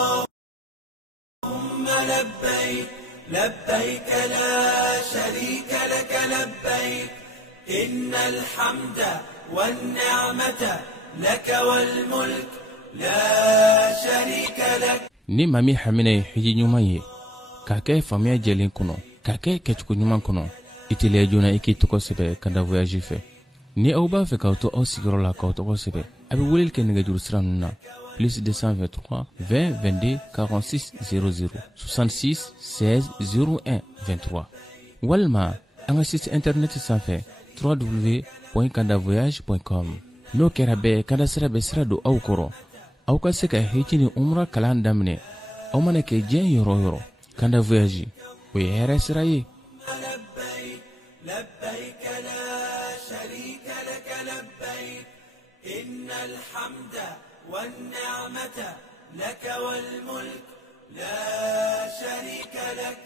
اللهم لبيك لبيك لا شريك لك لبيك إن الحمد والنعمة لك والملك لا شريك لك. ni mami hamine hiji nyuma ye ka kɛ famiya jɛlen kɔnɔ ka kɛ kɛcogo ɲuman kɔnɔ itiliya joona i k'i tɔgɔ sɛbɛ ka da voyage fɛ. ni aw b'a fɛ k'aw to aw sigiyɔrɔ la k'aw tɔgɔ sɛbɛ a bɛ weleli kɛ nɛgɛjuru sira ninnu na plus 223 20 22 46 00 66 16 01 23 walima an ka site internet sanfɛ www.kandavoyage.com. n'o kɛra bɛɛ kanda sira bɛ sira don aw kɔrɔ aw ka se ka hiji ni umra kalan daminɛ aw mana kɛ diɲɛ yɔrɔ o yɔrɔ. Kanda voyage o ye hɛrɛ sira ye. لبيك لا شريك لك لبيك إن الحمد والنعمة لك والملك لا شريك لك.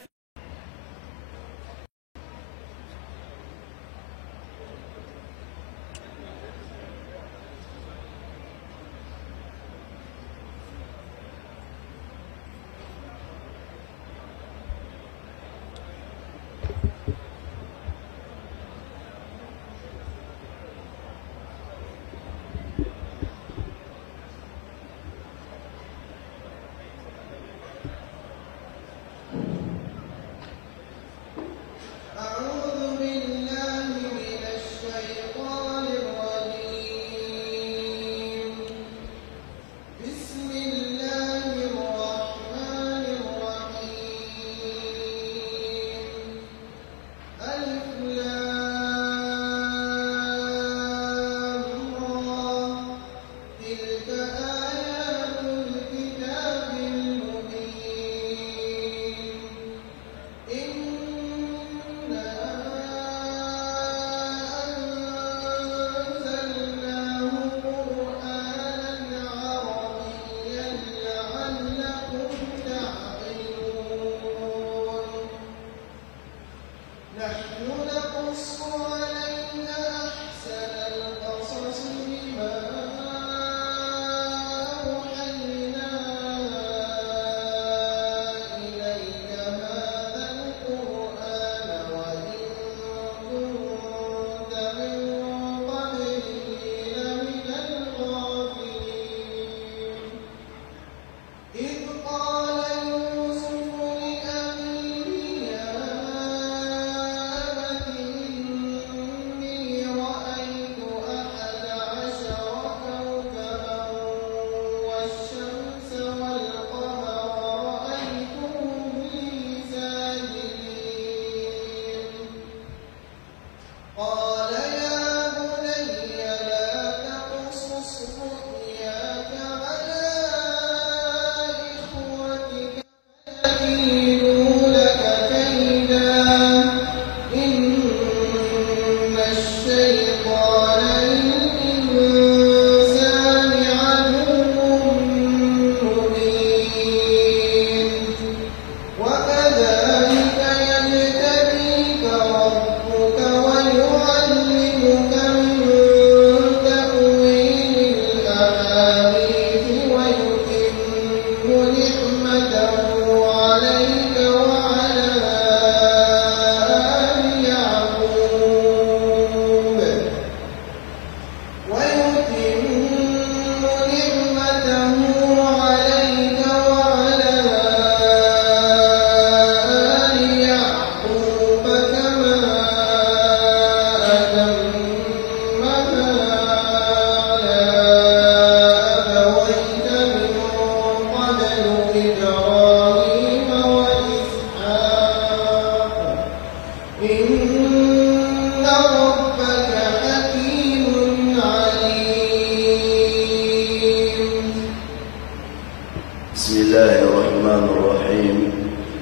بسم الله الرحمن الرحيم.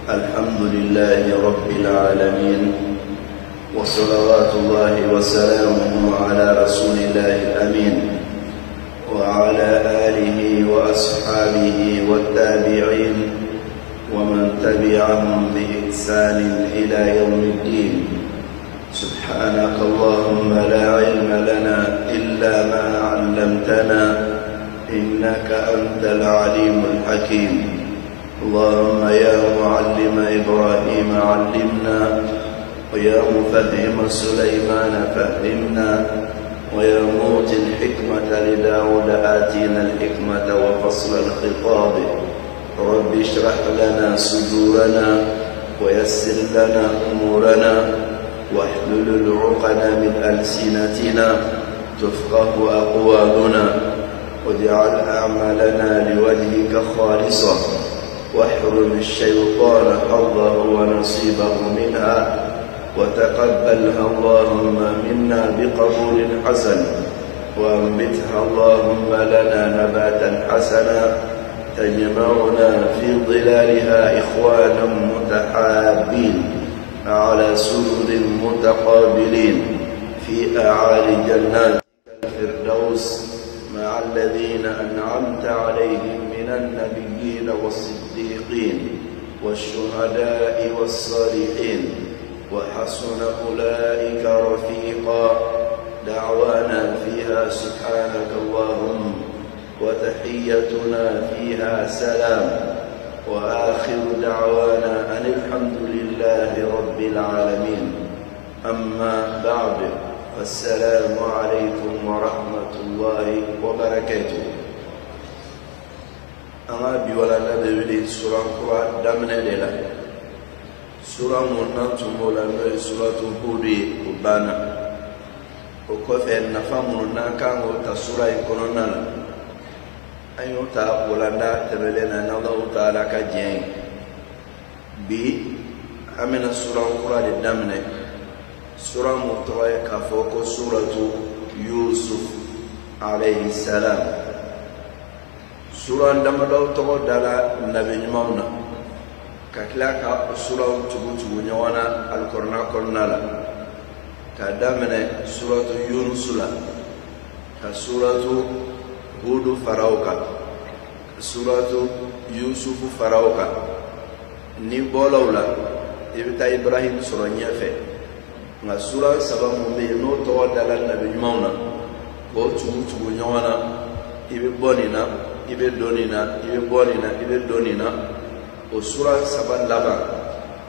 الحمد لله رب العالمين، وصلوات الله وسلامه على رسول الله الأمين وعلى آله وأصحابه والتابعين ومن تبعهم بإحسان إلى يوم الدين. سبحانك اللهم لا علم لنا إلا ما علمتنا إنك أنت العليم الحكيم. اللهم يا معلم إبراهيم علمنا، ويا مفهم سليمان فهمنا، ويا موتي الحكمة لداود آتينا الحكمة وفصل الخطاب. رب اشرح لنا صدورنا ويسر لنا أمورنا واحلل العقد من ألسنتنا تفقه أقوالنا، واجعل أعمالنا لوجهك خالصا، واحرم الشيطان حظه ونصيبه منها، وتقبلها اللهم منا بقبول حسن، وأنبتها اللهم لنا نباتا حسنا تجمعنا في ظلالها إخوانا متحابين على سرر متقابلين في أعالي جنات الفردوس مع الذين أنعمت عليهم من النبيين والصديقين والشهداء والصالحين، وحسن أولئك رفيقا. دعوانا فيها سبحانك اللهم، وتحيتنا فيها سلام، وآخر دعوانا أن الحمد لله رب العالمين. أما بعد، السلام عليكم ورحمة الله وبركاته. أنا بيولا نبي سورة القرآن دمنا لنا سورة مناتم ولا سورة هودي وبانا وكيف نفهم نكان وتسورة يكوننا أيو تا ولا تبلنا نضع تعالى كجين بي أمنا سورة القرآن دمنا سورة متوى كفوق سورة يوسف عليه السلام. سورة دمنا تو دالا نبي مامنا كلا كا سورة تبوتو نيوانا القرآن كرنالا كدمنا سورة يونس لا كسورة هود فراوكا سورة يوسف فراوكا نيبولولا إبتا إبراهيم سورة نيافه nga sura saba mo be no to dala nabi mauna ko tubu nyawana ibe bonina ibe donina ibe bonina ibe donina o sura saba laba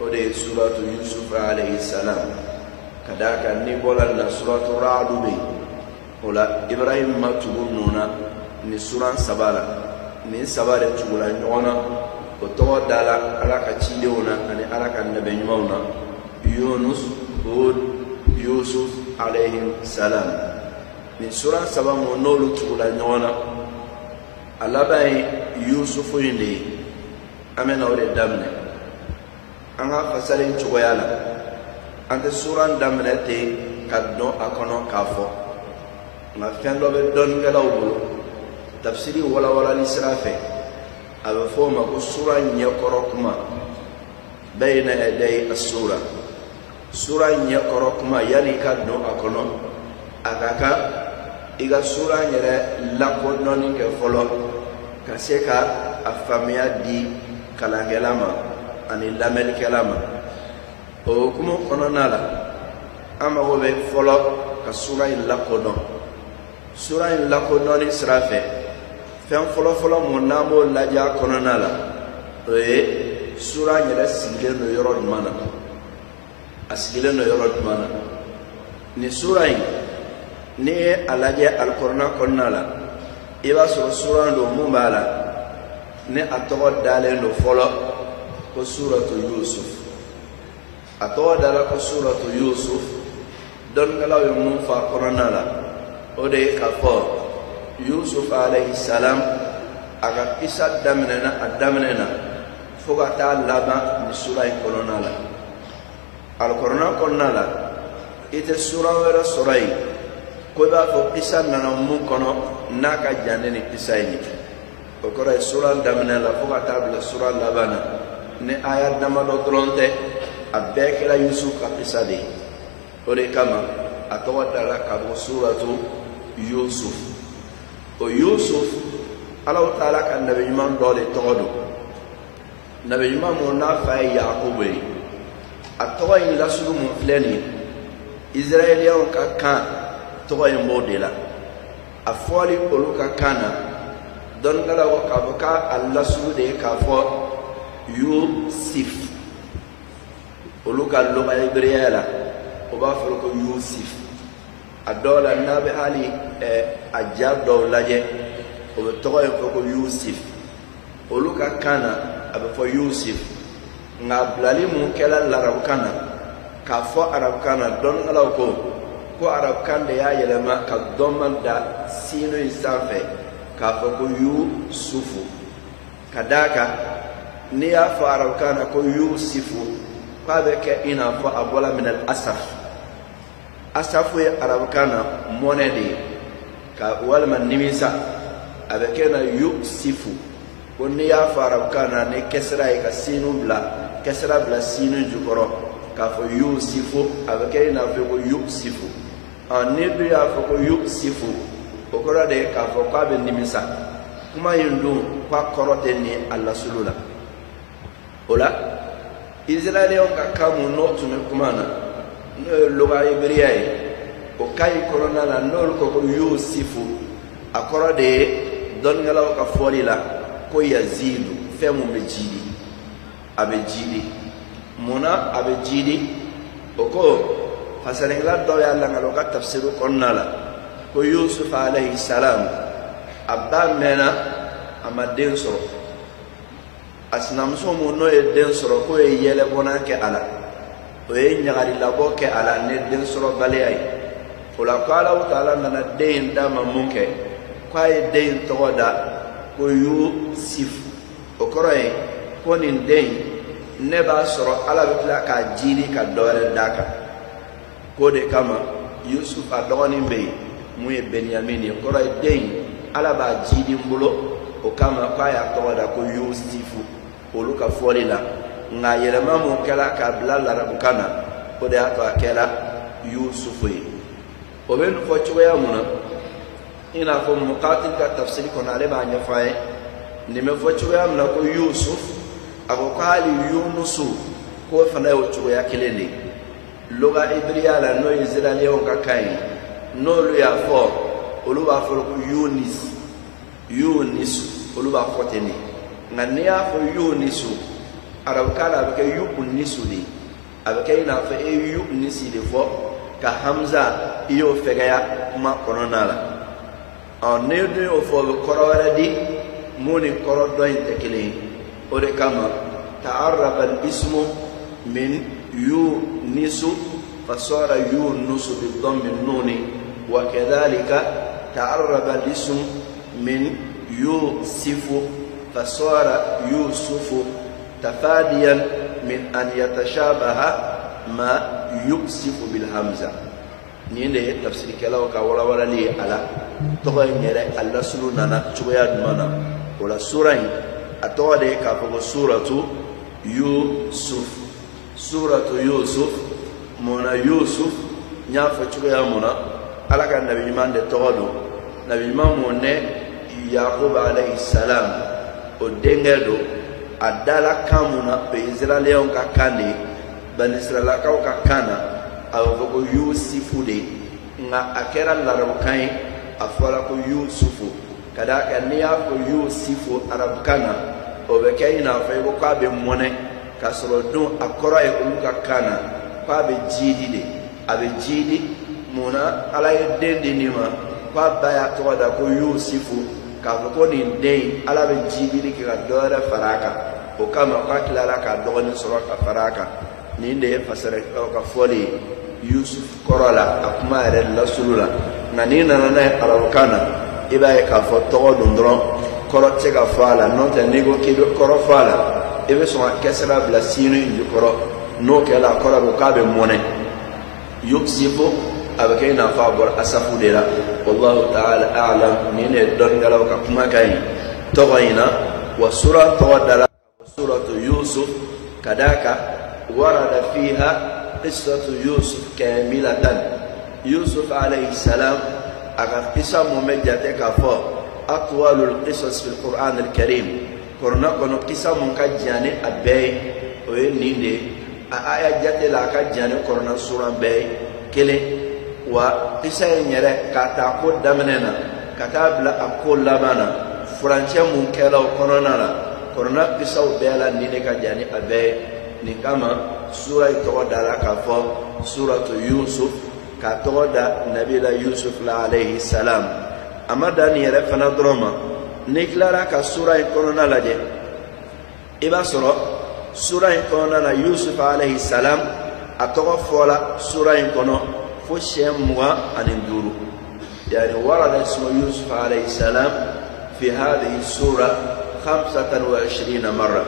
o de suratu Yusuf alayhi salam kadaka ni bola na suratu Ra'd be ola Ibrahim matubu nuna ni sura sabala ni sabare tubula nyawana o to dala alaka chidewuna ani alaka nabi mauna Yunus Hud Yusuf alayhi salam. Ni sura saba mo nolu tugula nyona alabai Yusuf yindi amena ore damne anga fasalin tugoyala ante sura damne te kadno akono kafo ma fendo be don galawu tafsiri wala lisrafe aba foma ko sura nyakoro kuma bayna yaday as-sura sura nya korokuma yani kadno akono akaka iga sura nyere lako noni ke folo kaseka afamia di kalangelama ani lamel kelama o kumo kononala ama wobe folo ka sura lako no sura lako noni srafe fen folo mo namo laja kononala e sura nyere sile no yoro mana asigile no yoro dumana ni sura yi ni alaje alqur'an konnala iba sura ndo mumbala ni atogo dale ndo folo ko suratu Yusuf atogo dala ko suratu Yusuf don galaw mun fa konnala o de ka fo Yusuf alayhi salam aga isa damnena foga ta laba ni sura yi konnala alqur'an konnala ite sura wera surai ko ba fo isa nana mun kono naka jande ni isa yi ko kora sura damna la fo ka tabla sura labana ne aya dama do tronte abekela Yusuf ka isa de ore kama atawada ka bo suratu Yusuf o Yusuf Allah taala kan nabi man dole todo nabi man mo na fa Yaqub atowa in la sulu mun fleni Israelian ka kan towa in modela afoli olu ka kana don gala ko ka Allah sulu de ka fo Yusuf olu ka lugha ibriya la o b'a fɔ ko Yusuf a dɔw la n'a bɛ hali a ja dɔw lajɛ o bɛ tɔgɔ in fɔ ko Yusuf olu ka kan na a bɛ fɔ Yusuf nka bilali mun kɛla larabukan na k'a fɔ arabukan na dɔnnikɛlaw ko arabukan de y'a yɛlɛma ka dɔnma da sino in sanfɛ k'a fɔ ko Yusufu ka d'a kan n'i y'a fɔ arabukan na ko Yusufu k'a bɛ kɛ i n'a fɔ a bɔla minal asaf asafu ye arabukan na mɔnɛ de ye ka walima nimisa a bɛ kɛ na Yusufu ko n'i y'a fɔ arabukan na ni kɛsira ye ka sinu bila kɛsira bila sinu jukɔrɔ k'a fɔ Yusufu a bɛ kɛ i n'a fɔ ko Yusufu ni dun y'a fɔ ko Yusufu o kɔrɔ de ye k'a fɔ k'a bɛ nimisa kuma in dun k'a kɔrɔ tɛ ni a lasulu la o la Israɛliyɛnw ka kan mun n'o tun bɛ kuma na n'o ye lugha ibriya ye o kan in kɔnɔna la n'olu ko ko Yusufu a kɔrɔ de ye dɔnnikɛlaw ka fɔli la ko Yazidu fɛn mun bɛ jidi a bɛ jidi munna a bɛ jidi o ko fasalikɛla dɔw y'a langalo ka tafsiru kɔnɔna la ko Yusuf alayhi salam a ba mɛnna a ma den sɔrɔ a sinamuso mun n'o ye den sɔrɔ k'o ye yɛlɛbɔnna kɛ a la o ye ɲagarilabɔ kɛ a la ni den sɔrɔ baliya ye o la ko Alahu Taala nana den in d'a ma mun kɛ k'a ye den in tɔgɔ da ko Yusuf o kɔrɔ ye ko nin den ne b'a sɔrɔ Ala bɛ tila k'a jiri ka dɔ wɛrɛ d'a kan k'o de kama Yusuf a dɔgɔnin bɛ yen mun ye Benyamin ye kɔrɔ ye den Ala b'a jiri n bolo o kama k'a y'a tɔgɔ da ko Yusufu olu ka fɔli la nka yɛlɛma mun kɛra k'a bila larabukan na o de y'a to a kɛra Yusufu ye o bɛ nin fɔ cogoya mun na i n'a fɔ Muqatil ka tafsiri kɔnɔ ale b'a ɲɛfɔ an ye nin bɛ fɔ cogoya min na ko Yusuf a ko ko hali Yunusu k'o fana ye o cogoya kelen de ye lugha ibriya la n'o ye Israɛliyɛnw ka kan ye n'olu y'a fɔ olu b'a fɔ ko Yunisu olu b'a fɔ ten de nka n'i y'a fɔ Yunisu arabukan na a bɛ kɛ Yunisu de a bɛ kɛ i n'a fɔ e ye Yunisi de fɔ ka Hamza i y'o fɛgɛya kuma kɔnɔna la ne dun y'o fɔ o bɛ kɔrɔ wɛrɛ di mun ni kɔrɔ dɔ in tɛ kelen ye o de kama ta'arraba al-ismu min Yunisu fasara Yunusu bi-dhammi an-nuni wa kadhalika ta'arraba al-ismu min Yusufu fasara Yusufu tafadiyan min an yatashabaha ma Yusufu bil-hamza ni de ye tafsirikɛlaw ka walawalali ye a la tɔgɔ in yɛrɛ a lasulu nana cogoya jumɛn na o la sura in a tɔgɔ de ye k'a fɔ ko suratu Yusuf suratu Yusuf munna Yusuf n y'a fɔ cogoya mun na Ala ka nabi ɲuman de tɔgɔ don nabi ɲuman mun ne Yaqub alayhi salam o denkɛ don a dala kan mun na o ye Israɛliyɛnw ka kan de ye Bani Israɛlakaw ka kan na a bɛ fɔ ko Yusufu de nka a kɛra larabukan ye a fɔra ko Yusufu ka d'a kan n'i y'a fɔ Yusufu arabukan na o bɛ kɛ i n'a fɔ i ko k'a bɛ mɔnɛ k'a sɔrɔ dun a kɔrɔ ye olu ka kan na k'a bɛ jidi de a bɛ jidi munna Ala ye den di nin ma k'a ba y'a tɔgɔ da ko Yusufu k'a fɔ ko nin den Ala bɛ jidi kɛ ka dɔ wɛrɛ fara a kan o kama k'a tilara k'a dɔgɔnin sɔrɔ ka fara a kan nin de ye fasarikɛlaw ka fɔli ye Yusuf kɔrɔ la a kuma yɛrɛ lasulu la nka n'i nana n'a ye arabukan na i b'a ye k'a fɔ tɔgɔ don dɔrɔn kɔrɔ tɛ se ka fɔ a la n'o tɛ n'i ko k'i bɛ kɔrɔ fɔ a la i bɛ sɔn ka kɛsira bila sinu in jukɔrɔ n'o kɛla a kɔrɔ bɛ k'a bɛ mɔnɛ Yusufu a bɛ kɛ i n'a fɔ a bɔra asafu de la wallahu ta'ala a'lam nin de ye dɔnnikɛlaw ka kumakan ye tɔgɔ in na wa sura tɔgɔ dala suratu Yusuf ka d'a kan warada fiha qissatu Yusuf kamilatan Yusuf alayhi salam aga qissa mo me jate ka fo atwalul qisas fil Qur'an al-Karim korna kono qissa mo ka jani abay o ninde aya jate la ka jani korna sura bay kele wa qissa nyere ka ta ko damanena ka ta bla akol labana franche mo kela korona la korona kisaw bela ni ne ka jani abe ni kama sura ito dala ka fo suratu Yusuf ka to da nabila Yusuf la alayhi salam amada ni yere fana droma ni klara ka sura ito na la je iba soro sura ito na Yusuf alayhi salam atogo fola sura ito fo shemwa aninduru yani warada ismu Yusuf alayhi salam في هذه السورة 25 مرة.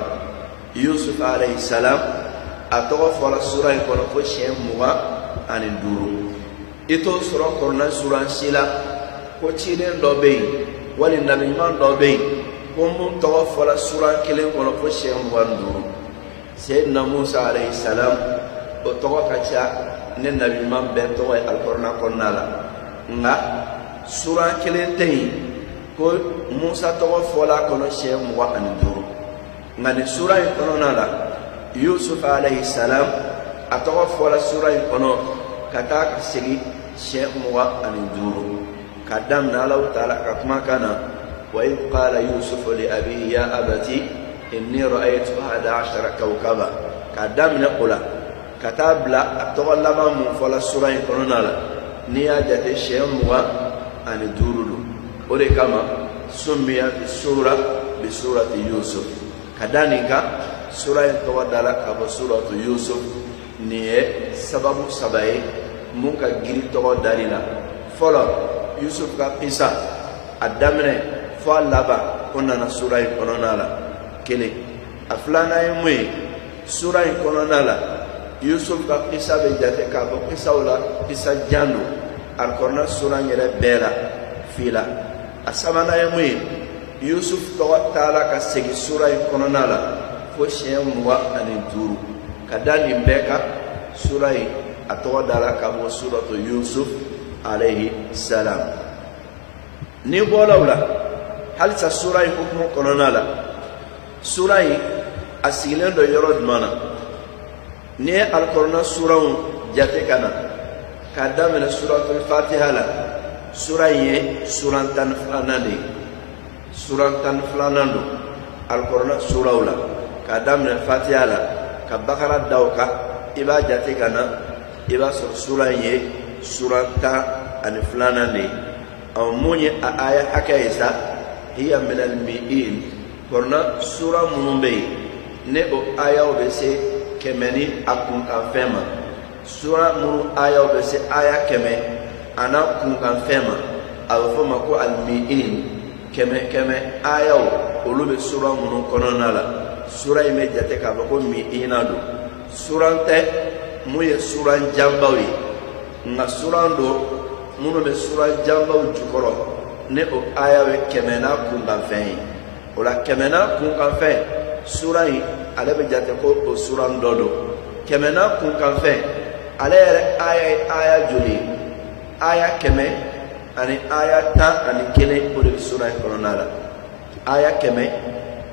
يوسف عليه السلام أتوفى السورة يكون فشيء موا عن الدور. إتو سورة كورنا سورة سيلا كوتشين دوبين وللنبي من دوبين كم توفى السورة كلين كون فشيء موا عن الدور. سيدنا موسى عليه السلام أتوفى كشا النبي من بيتوه القرآن كورنا لا سورة كلين تين ko Musa togo fola kono she muwa ani duru ngani sura kono nala Yusuf alayhi salam atogo fola sura kono kata sigi she muwa ani duru kadam na Allah taala ka kuma kana wa id qala Yusuf li abihi ya abati inni ra'aytu 11 kawkaba kadam na qula katabla atogo laba mu fola sura kono nala niya jate she muwa ani duru ore kama summiya sura bi surati Yusuf kadanika sura to wadala ka suratu Yusuf niye sababu sabai muka giri to dalila folo Yusuf ka pisa adamne fo laba onana sura kononala kele aflana yemwe sura kononala Yusuf ka pisa be jate ka bo pisa wala pisa jando alkorna sura nyere bela fila asamana yemwe Yusuf taala ka segi sura konona la fo shemwa ani duru kadani mbeka sura atowa dala ka bo suratu Yusuf alayhi salam ni bolawla hal sa sura hukumu konona la sura asilen do yorod mana ni alqur'an sura jate kana kadamena suratul fatiha la sura ye surantan flanande alqur'an sura ula kadam na fatiha la ka bakara dawka iba jate kana iba sura ye suranta an flanande aw munye aya hakaisa hiya min al mi'in qur'an sura munumbe ne o aya obese kemeni akun afema sura munu aya obese aya keme ana kunkan fema aw fama ko al-mi'in keme ayaw olube sura munu konona la sura ime jate ka ko mi'ina do surante muye sura jambawi nga surando munu be sura jambawi jukoro ne o ayawe keme na kunkan fe ola keme na kunkan fe sura yi ale be jate ko o surando do keme na kunkan fe ale aya juli aya keme ani aya ta ani kele o de sura konona la aya keme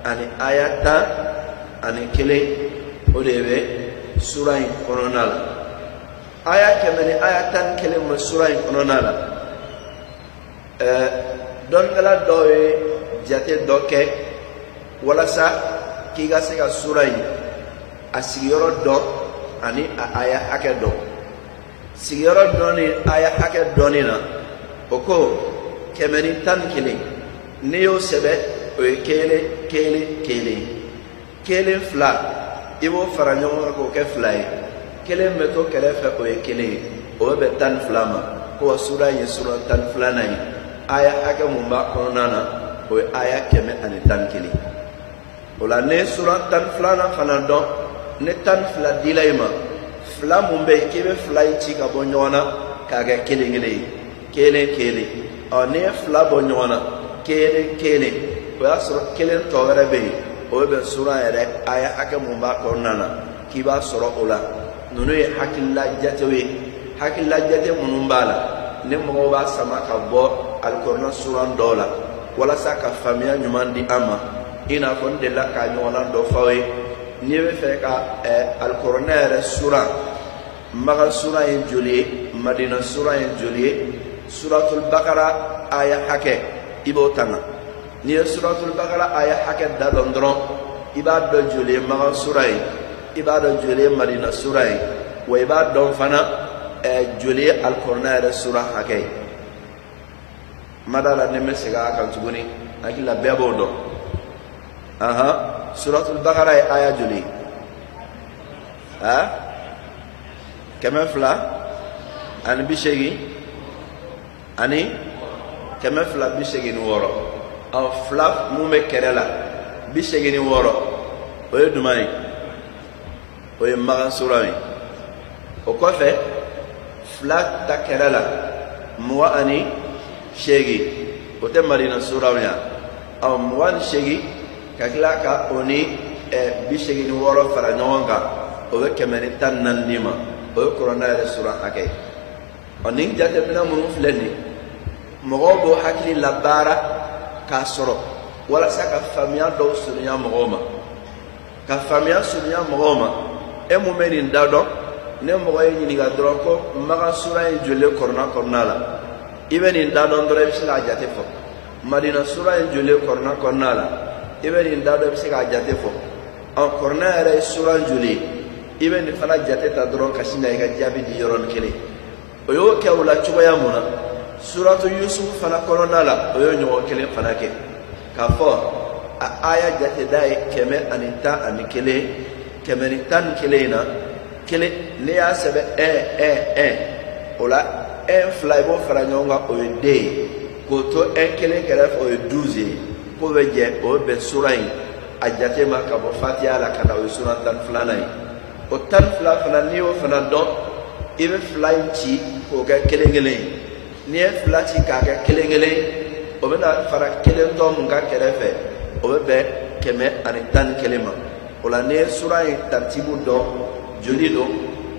ani aya ta ani kele o de be sura konona la aya keme ni aya tan kele mo sura konona la don gala do jate doke wala sa ki ga se ga sura yi asigoro do ani aya akedo sigara doni aya hake donina oko kemeni tan kile neo sebe o kele fla ibo faranyo ko ke flai kele meto kele fe o kele o be tan flama ko sura yi sura tan flana yi aya hake mumba konana o aya keme ani tan kile ola ne sura tan flana fanando ne tan fla dilaima fla mumbe kebe fly chika bonyona kaga kele o ne fla bonyona kele o asro kele tawara be o be sura ere aya aka mumba konana kiba soro ola nunu e hakilla jate munumbala ne mo ba sama ka bo alqur'an sura dola wala saka famia nyumandi ama ina fonde la ka nyona do fawe ni be fe ka alqur'an sura maga sura en joli madina sura en joli suratul baqara aya hake ibo tanga ni suratul baqara aya hake da dondron iba do joli maga surai iba do joli madina surai wa iba do fana joli alqur'an da surah hakai madala ne mesiga kan tuguni akila bebo do suratul baqara aya joli kama fla an bishegi ani kama fla bishegi ni woro aw fla mume kerela bishegi ni woro o yedumai o yemagan surami o kofe fla ta kerela muwa ani shegi o te marina surawnya aw muwan shegi kakila ka oni bishegi ni woro fara nyonga o be kemeni tan nan nima o ye korona yɛrɛ sura hakɛ ɔ nin jateminɛ minnu filɛ nin mɔgɔw b'o hakili labaara k'a sɔrɔ walasa ka faamuya dɔw surunya mɔgɔw ma ka faamuya surunya mɔgɔw ma e mun bɛ nin da dɔn ne mɔgɔ ye ɲininka dɔrɔn ko maga sura in joli kɔrɔna kɔnɔna la i bɛ nin da dɔn dɔrɔn i bɛ se k'a jate fɔ madina sura in joli kɔrɔna kɔnɔna la i bɛ nin da dɔn i bɛ se k'a jate fɔ ɔ kɔrɔna yɛrɛ ye sura joli i bɛ nin fana jate ta dɔrɔn ka sin na i ka jaabi di yɔrɔnin kelen o y'o kɛ o la cogoya mun na suratu yusuf fana kɔnɔna la o y'o ɲɔgɔn kelen fana kɛ k'a fɔ a aya jate da ye 111 111 in na kelen ne y'a sɛbɛn o la 1 fila i b'o fara ɲɔgɔn kan o ye d ye k'o to 1 kelen kɛrɛfɛ o ye 12 ye k'o bɛ jɛ o bɛ sura in a jate ma ka bɔ fatiha la ka na o ye sura 12 ye o 12 fana n'i y'o fana dɔn i bɛ fila in ci k'o kɛ kelen kelen n'i ye fila ci k'a kɛ kelen kelen o bɛna fara kelen tɔ mun ka kɛrɛfɛ o bɛ bɛn 111 ma o la n'i ye sura in taritibu dɔn joli don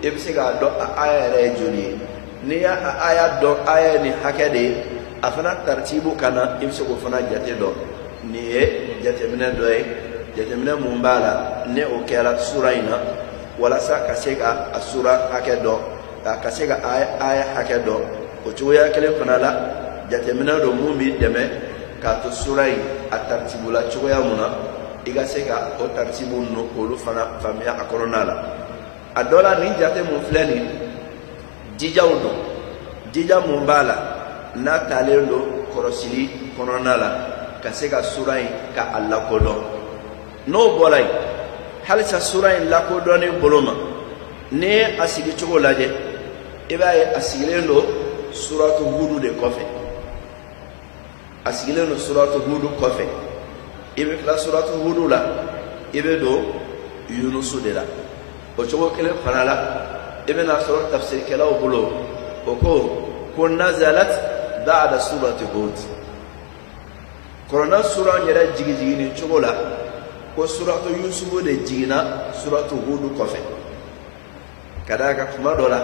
i bɛ se k'a dɔn a aya yɛrɛ ye joli ye n'i y'a aya dɔn aya ye nin hakɛ de ye a fana taritibu ka na i bɛ se k'o fana jate dɔn nin ye jateminɛ dɔ ye jateminɛ mun b'a la ni o kɛra sura in na walasa ka se ka a sura hakɛ dɔn ka se ka aya hakɛ dɔn o cogoya kelen fana la jateminɛ dɔ mun b'i dɛmɛ k'a to sura in a taritibu la cogoya mun na i ka se ka o taritibu ninnu k'olu fana faamuya a kɔnɔna la a dɔ la nin jate mun filɛ nin jijaw don jija mun b'a la n'a talen don kɔrɔsili kɔnɔna la ka se ka sura in ka a lakodɔn n'o bɔra yen halisa sura in lakodɔnni bolo ma n'i ye a sigi cogo lajɛ i b'a ye a sigilen don suratu hudu de kɔfɛ a sigilen don suratu hudu kɔfɛ i bɛ tila suratu hudu la i bɛ don yunusu de la o cogo kelen fana la i bɛna sɔrɔ tafsirikɛlaw bolo o ko nazalat ba'da surati hud kɔrɔna sura yɛrɛ jigijigini cogo la ko suratu yusufu de jiginna suratu hudu kɔfɛ ka d'a kan tuma dɔ la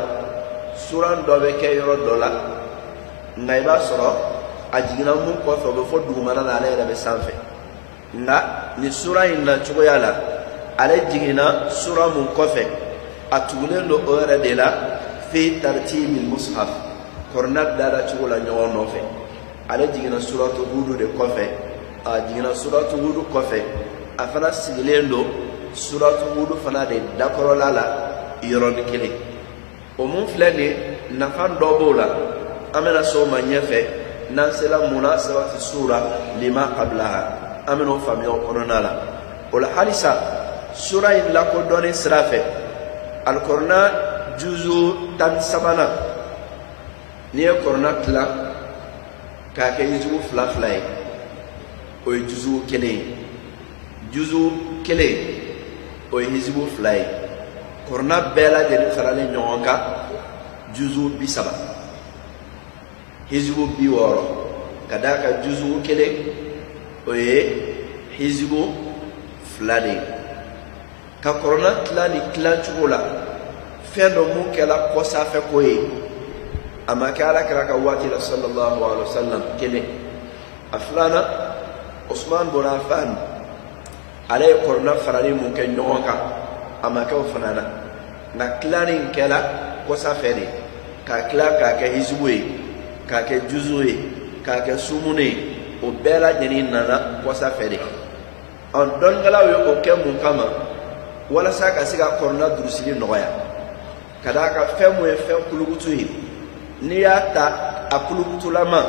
sura dɔ bɛ kɛ yɔrɔ dɔ la nka i b'a sɔrɔ a jiginna mun kɔfɛ o bɛ fɔ dugumana la ale yɛrɛ bɛ sanfɛ nka nin sura in na cogoya la ale jiginna sura mun kɔfɛ a tugulen don o yɛrɛ de la fi tartibil mushaf kɔrɔna dala cogo la ɲɔgɔn nɔfɛ ale jiginna suratu hudu de kɔfɛ a jiginna suratu hudu kɔfɛ a fana sigilen don suratu hudu fana de dakɔrɔla la yɔrɔnin kelen o mun filɛ nin nafa dɔ b'o la an bɛna se o ma ɲɛfɛ n'an sera munasabati sura lima qablaha an bɛna o faamuya o kɔnɔna la o la halisa sura in lakodɔnni sira fɛ alikɔrɔna juzu 13 n'i ye kɔrɔna tila k'a kɛ juzu 2 ye o ye juzu 1 ye juzu 1 o ye hizbu 2 ye kɔrɔna bɛɛ lajɛlen faralen ɲɔgɔn kan juzu 30 hizbu 60 ka d'a kan juzu 1 o ye hizbu 2 de ye ka kɔrɔna tila ni tilacogo la fɛn dɔ mun kɛra kɔsanfɛ ko ye a ma kɛ alakira ka waati la sallallahu alaihi wa sallam 1 a 2nan Usman bin Affan ale ye kɔrɔna farali mun kɛ ɲɔgɔn kan a ma kɛ o fana na nka tilani in kɛra kɔsanfɛ de k'a tila k'a kɛ hizbu ye k'a kɛ juzu ye k'a kɛ sumuni ye o bɛɛ lajɛlen nana kɔsanfɛ de on don gala yo o ke mun kama wala saka siga korna durusili noya kada ka femu e fem kulugutu ni ya ta akulugutu lama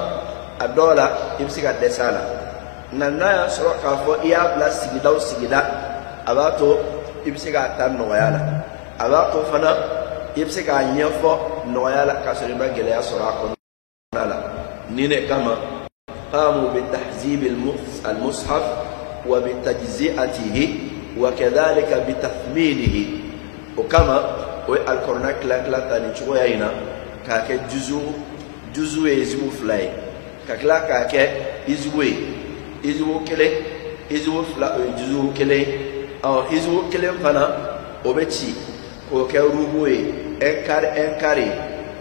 adola ibsiga desala nana ya soro ka fo iya bla sigida abato ibsiga tan noya la abato fana ibsiga nyefo noya la ka sori ba gele ya soro akon la nine kama قاموا بتحزيب المصحف وبتجزئته وكذلك بتثمينه وكما القرآن كلا تاني شوينا كاك جزء يزمو فلاي كلا كاك يزمو كله يزمو فلا جزء كله أو يزمو كله فنا وبتشي وكروبوي انكاري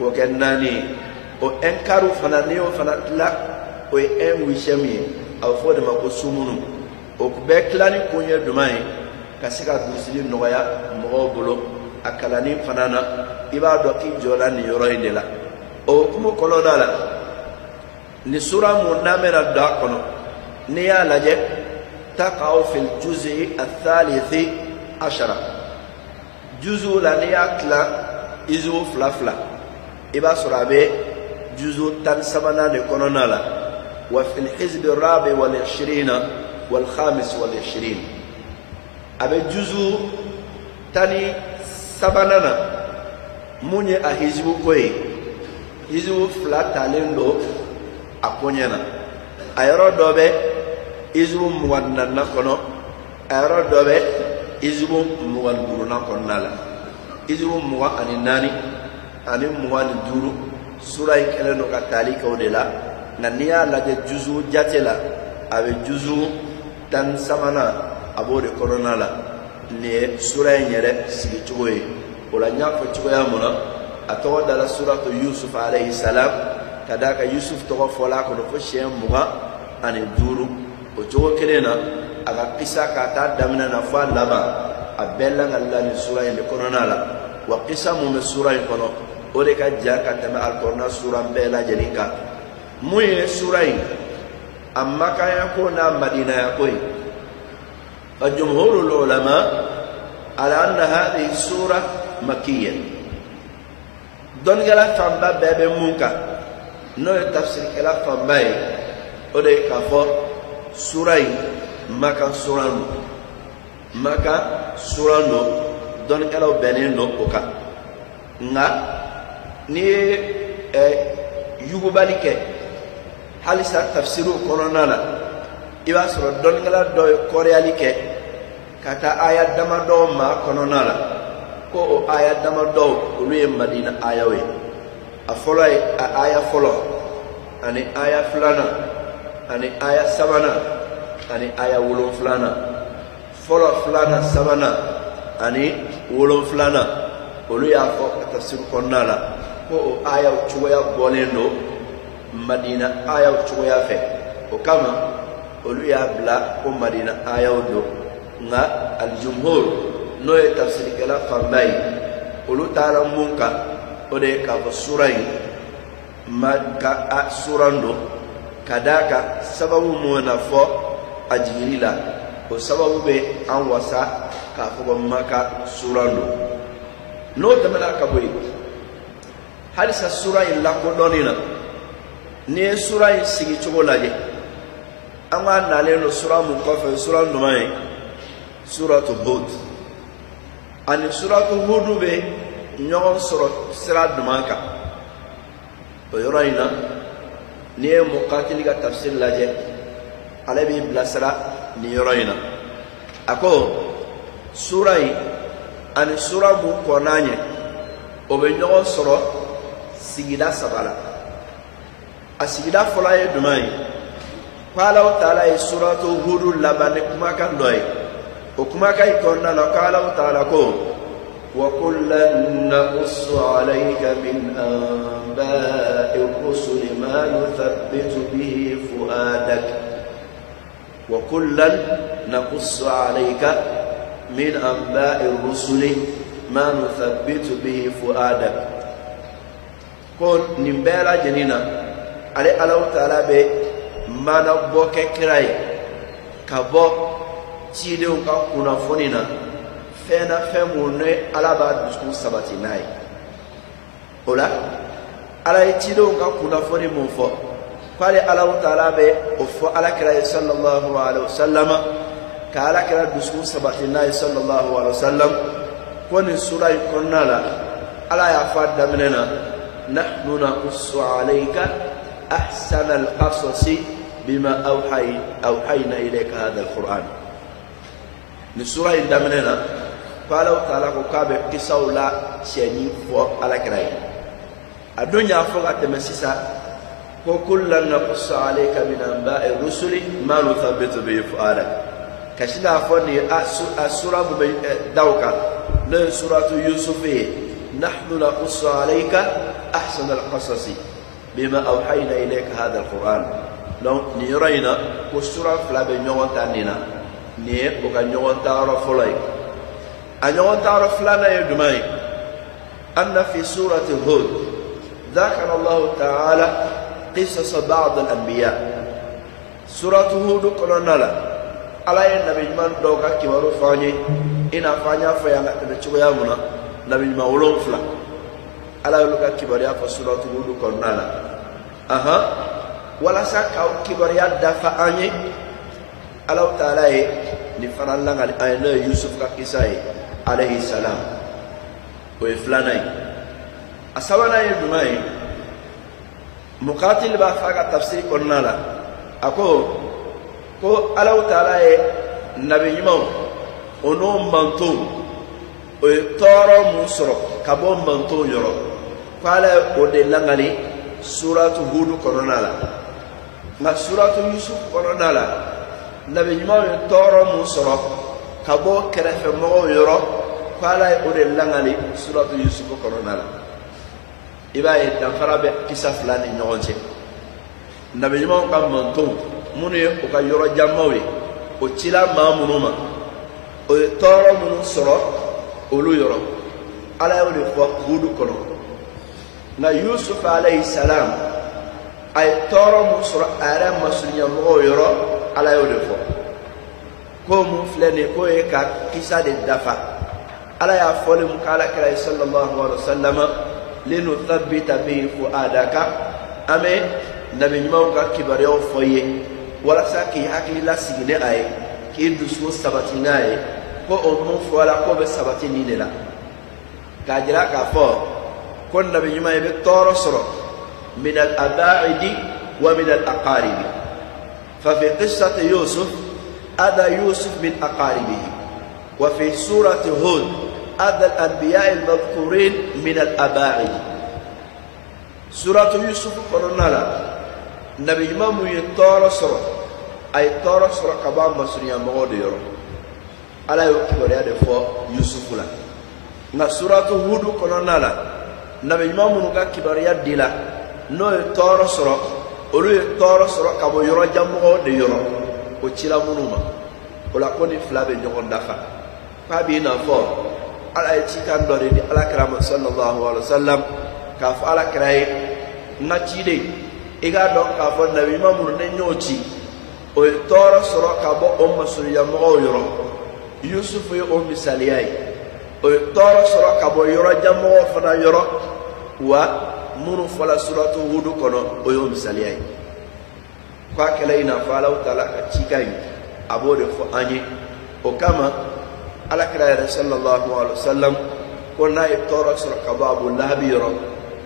وكناني وانكارو فنا نيو فنا لا o en wishemi aw fo de mako sumunu o be klani konya dumai kasika dusili noya mo bolo akalani fanana iba do ki jolani yoro indela o kumo kolonala ni sura munamera da kono ni ya laje taqaw fil juz'i ath-thalith ashara juzu la niyatla izu flafla iba surabe juzu tan sabana ne kononala وفي الحزب الرابع والعشرين والخامس والعشرين أبي جزء تاني سبانانا موني أحزب كوي حزب فلات تالندو أكونينا أيرو دوبي حزب مواننا كنو أيرو دوبي حزب موان برونا كنالا حزب موان أني ناني أني موان دورو سورة كلنو كتالي كودلا naniya lage juzu jatela abe juzu tan samana abode korona la ne sura nyere sigi choye wala nyafo choya mona atawa dala suratu yusuf alayhi salam kadaka yusuf to fola ko do shem muga ane duru o jowo kelena aga qissa ka ta damna na fa laba abella ngalla ni sura ni korona la wa qissa mu sura kono o de ka jaka tama al-qur'an sura bela jenika موي سورين أما كان يكون مدينة يقول فجمهور العلماء على أن هذه السورة مكية دون غلا فامبا باب مونكا نو تفسير كلا فامباي ودي كفو سورين مكا سورانو دون غلا بنين نو اوكا nga ni yugubalike halisa tafsiru kononala iba soro dongala do korealike kata ayat dama do ma kononala ko o ayat dama do luye madina ayawe afolo aya folo ani aya fulana ani aya sabana ani aya wulon fulana folo fulana sabana ani wulon fulana olu ya fo tafsiru kononala ko o aya chuya bolendo madina aya chuya fe o kama olu ya bla ko madina aya do nga al jumhur no e tafsir kala fambai olu tara munka o de ka surai maka surando kadaka sababu mo na fo ajirila o sababu be an wasa ka fo maka surando no tamala ka boy halisa surai la ko donina ni sura sigi chogo laje anga nale no sura mu ko fe sura no mai suratu hud ani suratu hud be nyon soro sira dumaka to yoraina ni muqatil ga tafsir laje alabi blasra ni yoraina ako sura ani sura mu ko nanye o be nyon soro sigida sabala asigida folaye dumai qala ta'ala suratu hud labane kuma kan doy o kuma kai konna la qala ta'ala ko wa kullan naqussu alayka min anba'i rusuli ma nuthabbitu bihi fuadak wa kullan naqussu alayka min anba'i rusuli ma nuthabbitu bihi fuadak kon nimbela janina ale Allah Ta'ala be mana boke kirai ka bo cidenw ka kunnafoni na fɛn na fɛn mun ni ala b'a dusukun sabati n'a ye o la ala ye cidenw ka kunnafoni mun fɔ k'ale alahu taala bɛ o fɔ alakira ye sallallahu alaihi wasallam ka alakira dusukun sabati n'a ye sallallahu alaihi wasallam ko nin sura in kɔnɔna la ala y'a fɔ a daminɛ na nahnu naqussu alayka ahsana alqasasi bima awhayna ilayka hadha alquran ni sura in daminɛ na ko alahu taala ko k'a bɛ kisaw la tiɲɛni fɔ alakira ye a don y'a fɔ ka tɛmɛ sisan ko kullan naqussu alayka min anba'i rusuli ma nuthabbitu bihi fu'adak kasi n'a fɔ ni a sura mun bɛ daw kan n'o ye suratu yusufu ye nahnu naqussu alayka ahsana alqasasi bima awhayna ilayka hadha alquran donc ni yɔrɔ in na ko sura fila bɛ ɲɔgɔn ta nin na ni ye o ka ɲɔgɔn ta yɔrɔ fɔlɔ ye a ɲɔgɔn ta yɔrɔ filanan ye jumɛn ye anna fi surati hud ذكر الله تعالى قصص بعض الأنبياء سورة هود كنا لا على النبي من دوكا كبارو فاني إن فانيا فيانا تبتشويا منا نبي ما ولون فلا على لوكا كباريا فسورة هود كنا لا ولا سكاو كباريا دفع أني الله تعالى نفرنا لنا أين يوسف كيساي عليه السلام ويفلاني asabana ye jumɛn ye muqatil b'a fɔ a ka tafsiri kɔnɔna la a ko alahu taala ye nabi ɲumanw o n'o mantow o ye tɔɔrɔ mun sɔrɔ ka bɔ mantow yɔrɔ ko ala ye o de langali suratu hudu kɔnɔna la nka suratu yusuf kɔnɔna la nabi ɲumanw ye tɔɔrɔ mun sɔrɔ ka bɔ kɛrɛfɛmɔgɔw yɔrɔ ko ala ye o de langali suratu yusuf kɔnɔna la i b'a ye danfara bɛ kisa fila ni ɲɔgɔn cɛ nabi ɲumanw ka mantonw minnu ye o ka yɔrɔ janmaw ye o cila maa minnu ma o ye tɔɔrɔ minnu sɔrɔ olu yɔrɔ ala y'o de fɔ hudu kɔnɔ nka yusuf alayhi salam a ye tɔɔrɔ min sɔrɔ a yɛrɛ masurunyamɔgɔw yɔrɔ ala y'o de fɔ ko mun filɛ nin ye k'o ye ka kisa de dafa ala y'a fɔli mun k'ala kira ye sallallahu alaihi wa sallam linuthabbita bihi fu'adaka ame nabi ɲumanw ka kibaruyaw fɔ ye walasa k'i hakili lasigi ni a ye k'i dusu sabati n'a ye ko o mun fɔ la k'o bɛ sabati nin de la k'a jira k'a fɔ ko nabi ɲuman ye bɛ tɔɔrɔ sɔrɔ min al-aba'idi wa min al-aqaribi fa fi qissati yusuf ada yusuf min aqaribihi wa fi surati hud هذا الأنبياء المذكورين من الأباعد سورة يوسف قلنا لا نبي إمام يطار سورة أي طار سورة كبار مسريا مغود يرو على يكبر يد فوق يوسف لا نسورة هود قلنا لا نبي إمام نوكا كبر يد لا نو يطار سورة أولو يطار سورة كبار يرو جمغود يرو وشيلا منوما ولا كوني فلابي نيون دفع فابينا فوق ala ye cikan dɔ de di alakira ma sallallahu alaihi wasallam k'a fɔ alakira ye n ka ciden i k'a dɔn k'a fɔ nabi ɲuman minnu ne y'o ci o ye tɔɔrɔ sɔrɔ ka bɔ o masurunyamɔgɔw yɔrɔ yusufu ye o misaliya ye o ye tɔɔrɔ sɔrɔ ka bɔ yɔrɔjanmɔgɔw fana yɔrɔ wa minnu fɔla suratu hudu kɔnɔ o y'o misaliya ye ko a kɛlɛ in na fɔ alahu taala ka cikan ye a b'o de fɔ an ye o kama alakira yɛrɛ sallallahu alaihi wasallam ko n'a ye tɔɔrɔ sɔrɔ ka bɔ abu lahabi yɔrɔ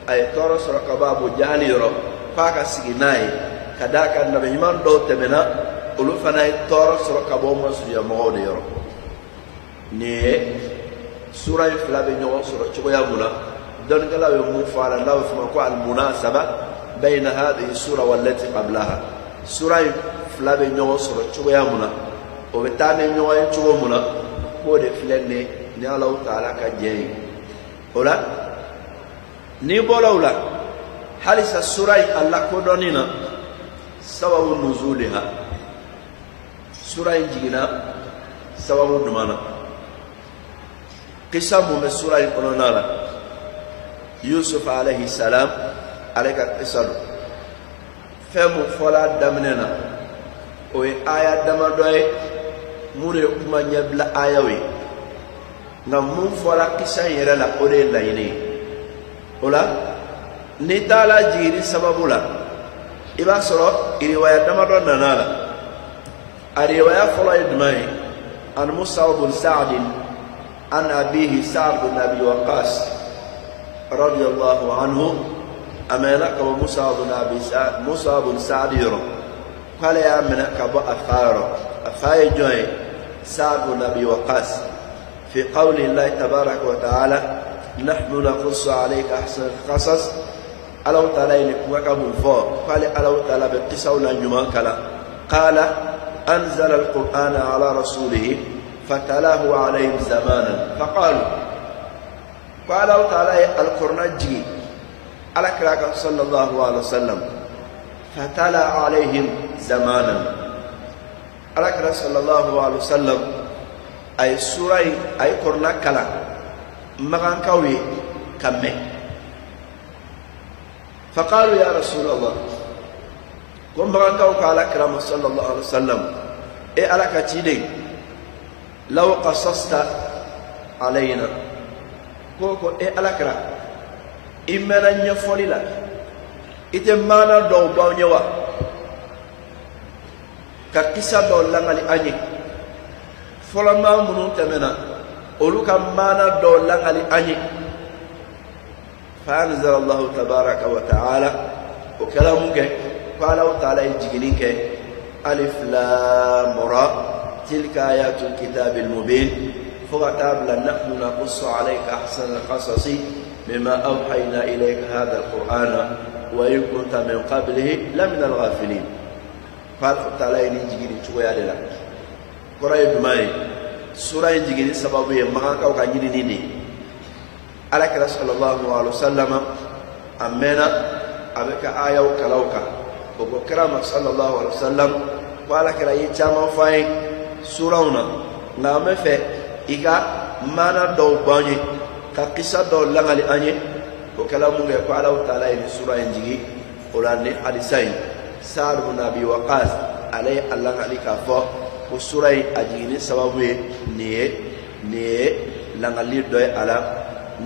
a ye tɔɔrɔ sɔrɔ ka bɔ abu jahali yɔrɔ f'a ka sigi n'a ye ka d'a kan nabi ɲuman dɔw tɛmɛna olu fana ye tɔɔrɔ sɔrɔ ka bɔ masurunyamɔgɔw de yɔrɔ nin ye sura in fila bɛ ɲɔgɔn sɔrɔ cogoya mun na dɔnnikɛlaw ye mun fɔ a la n'a bɛ fɔ ma ko al-munasaba bayna hadhihi sura wallati qablaha sura in fila bɛ ɲɔgɔn sɔrɔ cogoya mun na o bɛ taa ni ɲɔgɔn ye cogo mun na k'o de filɛ nin ye ni Alahu Taala ka jɛ ye o la n'i bɔra o la halisa sura in a lakodɔnni na sababu nuzuliha sura in jiginna sababu jumɛn na kisa mun bɛ sura in kɔnɔna la Yusuf alayhi salam ale ka kisa don fɛn mun fɔla daminɛ na o ye aya damadɔ ye mune kuma nyabla ayawe na mun fola kisa yere la ore la yini ola ni tala jiri sababula iba soro riwaya damado nanala riwaya fola idmai an Musa bin Sa'd an abihi Sa'd bin Abi Waqqas radiyallahu anhu amana ka Musa bin Sa'd yoro qala ya amana ka ba afaya joy Sa'd bin Abi Waqqas في قول الله تبارك وتعالى نحن نقص عليك أحسن القصص ألو تعالى لكم فوق قال ألو تعالى بالقصة ولا نجمان قال أنزل القرآن على رسوله فتلاه عليهم زمانا فقالوا قال ألو تعالى القرآن جي على كراك صلى الله عليه وسلم فتلا عليهم زمانا على كراك صلى الله عليه وسلم ay surai ay korna kala magan kawi kamme faqalu ya rasulullah kum magan kaw kala karam sallallahu alaihi wasallam e alaka tide law qasasta alaina ko e alakra imena nya folila ite mana do bawnyewa ka kisa do langali anyi folama munun temena oluka mana do langali anyi fa anzala Allah tabaraka wa ta'ala wa kalamuke qala ta'ala jigininke alif lam ra tilka ayatul kitabil mubin فَقَتَابْلَا نَحْنُ نَقُصُّ عَلَيْكَ أَحْسَنَ الْقَصَصِ بِمَا أَوْحَيْنَا إِلَيْكَ هَذَا الْقُرْآنَ وَإِنْ كُنْتَ مِنْ قَبْلِهِ لَمِنَ الْغَافِلِينَ قال تعالى نجيني تشويا لنا قرأي بماي سورة نجيني سببه ما كاو كانجيني نيني على كلا صلى الله عليه وسلم أمنا أبيك آية وكلاوكا وكرام صلى الله عليه وسلم وعلى كلا يجمع فاي سورة نعم في إيكا مانا دو باني كقصة دو لغالي أني وكلا مونغي قال تعالى سورة نجيني ولاني حديثين سعد بن أبي وقاص عليه الله عليك فوق وسورة أجيني سببه نيه لغالي دوي على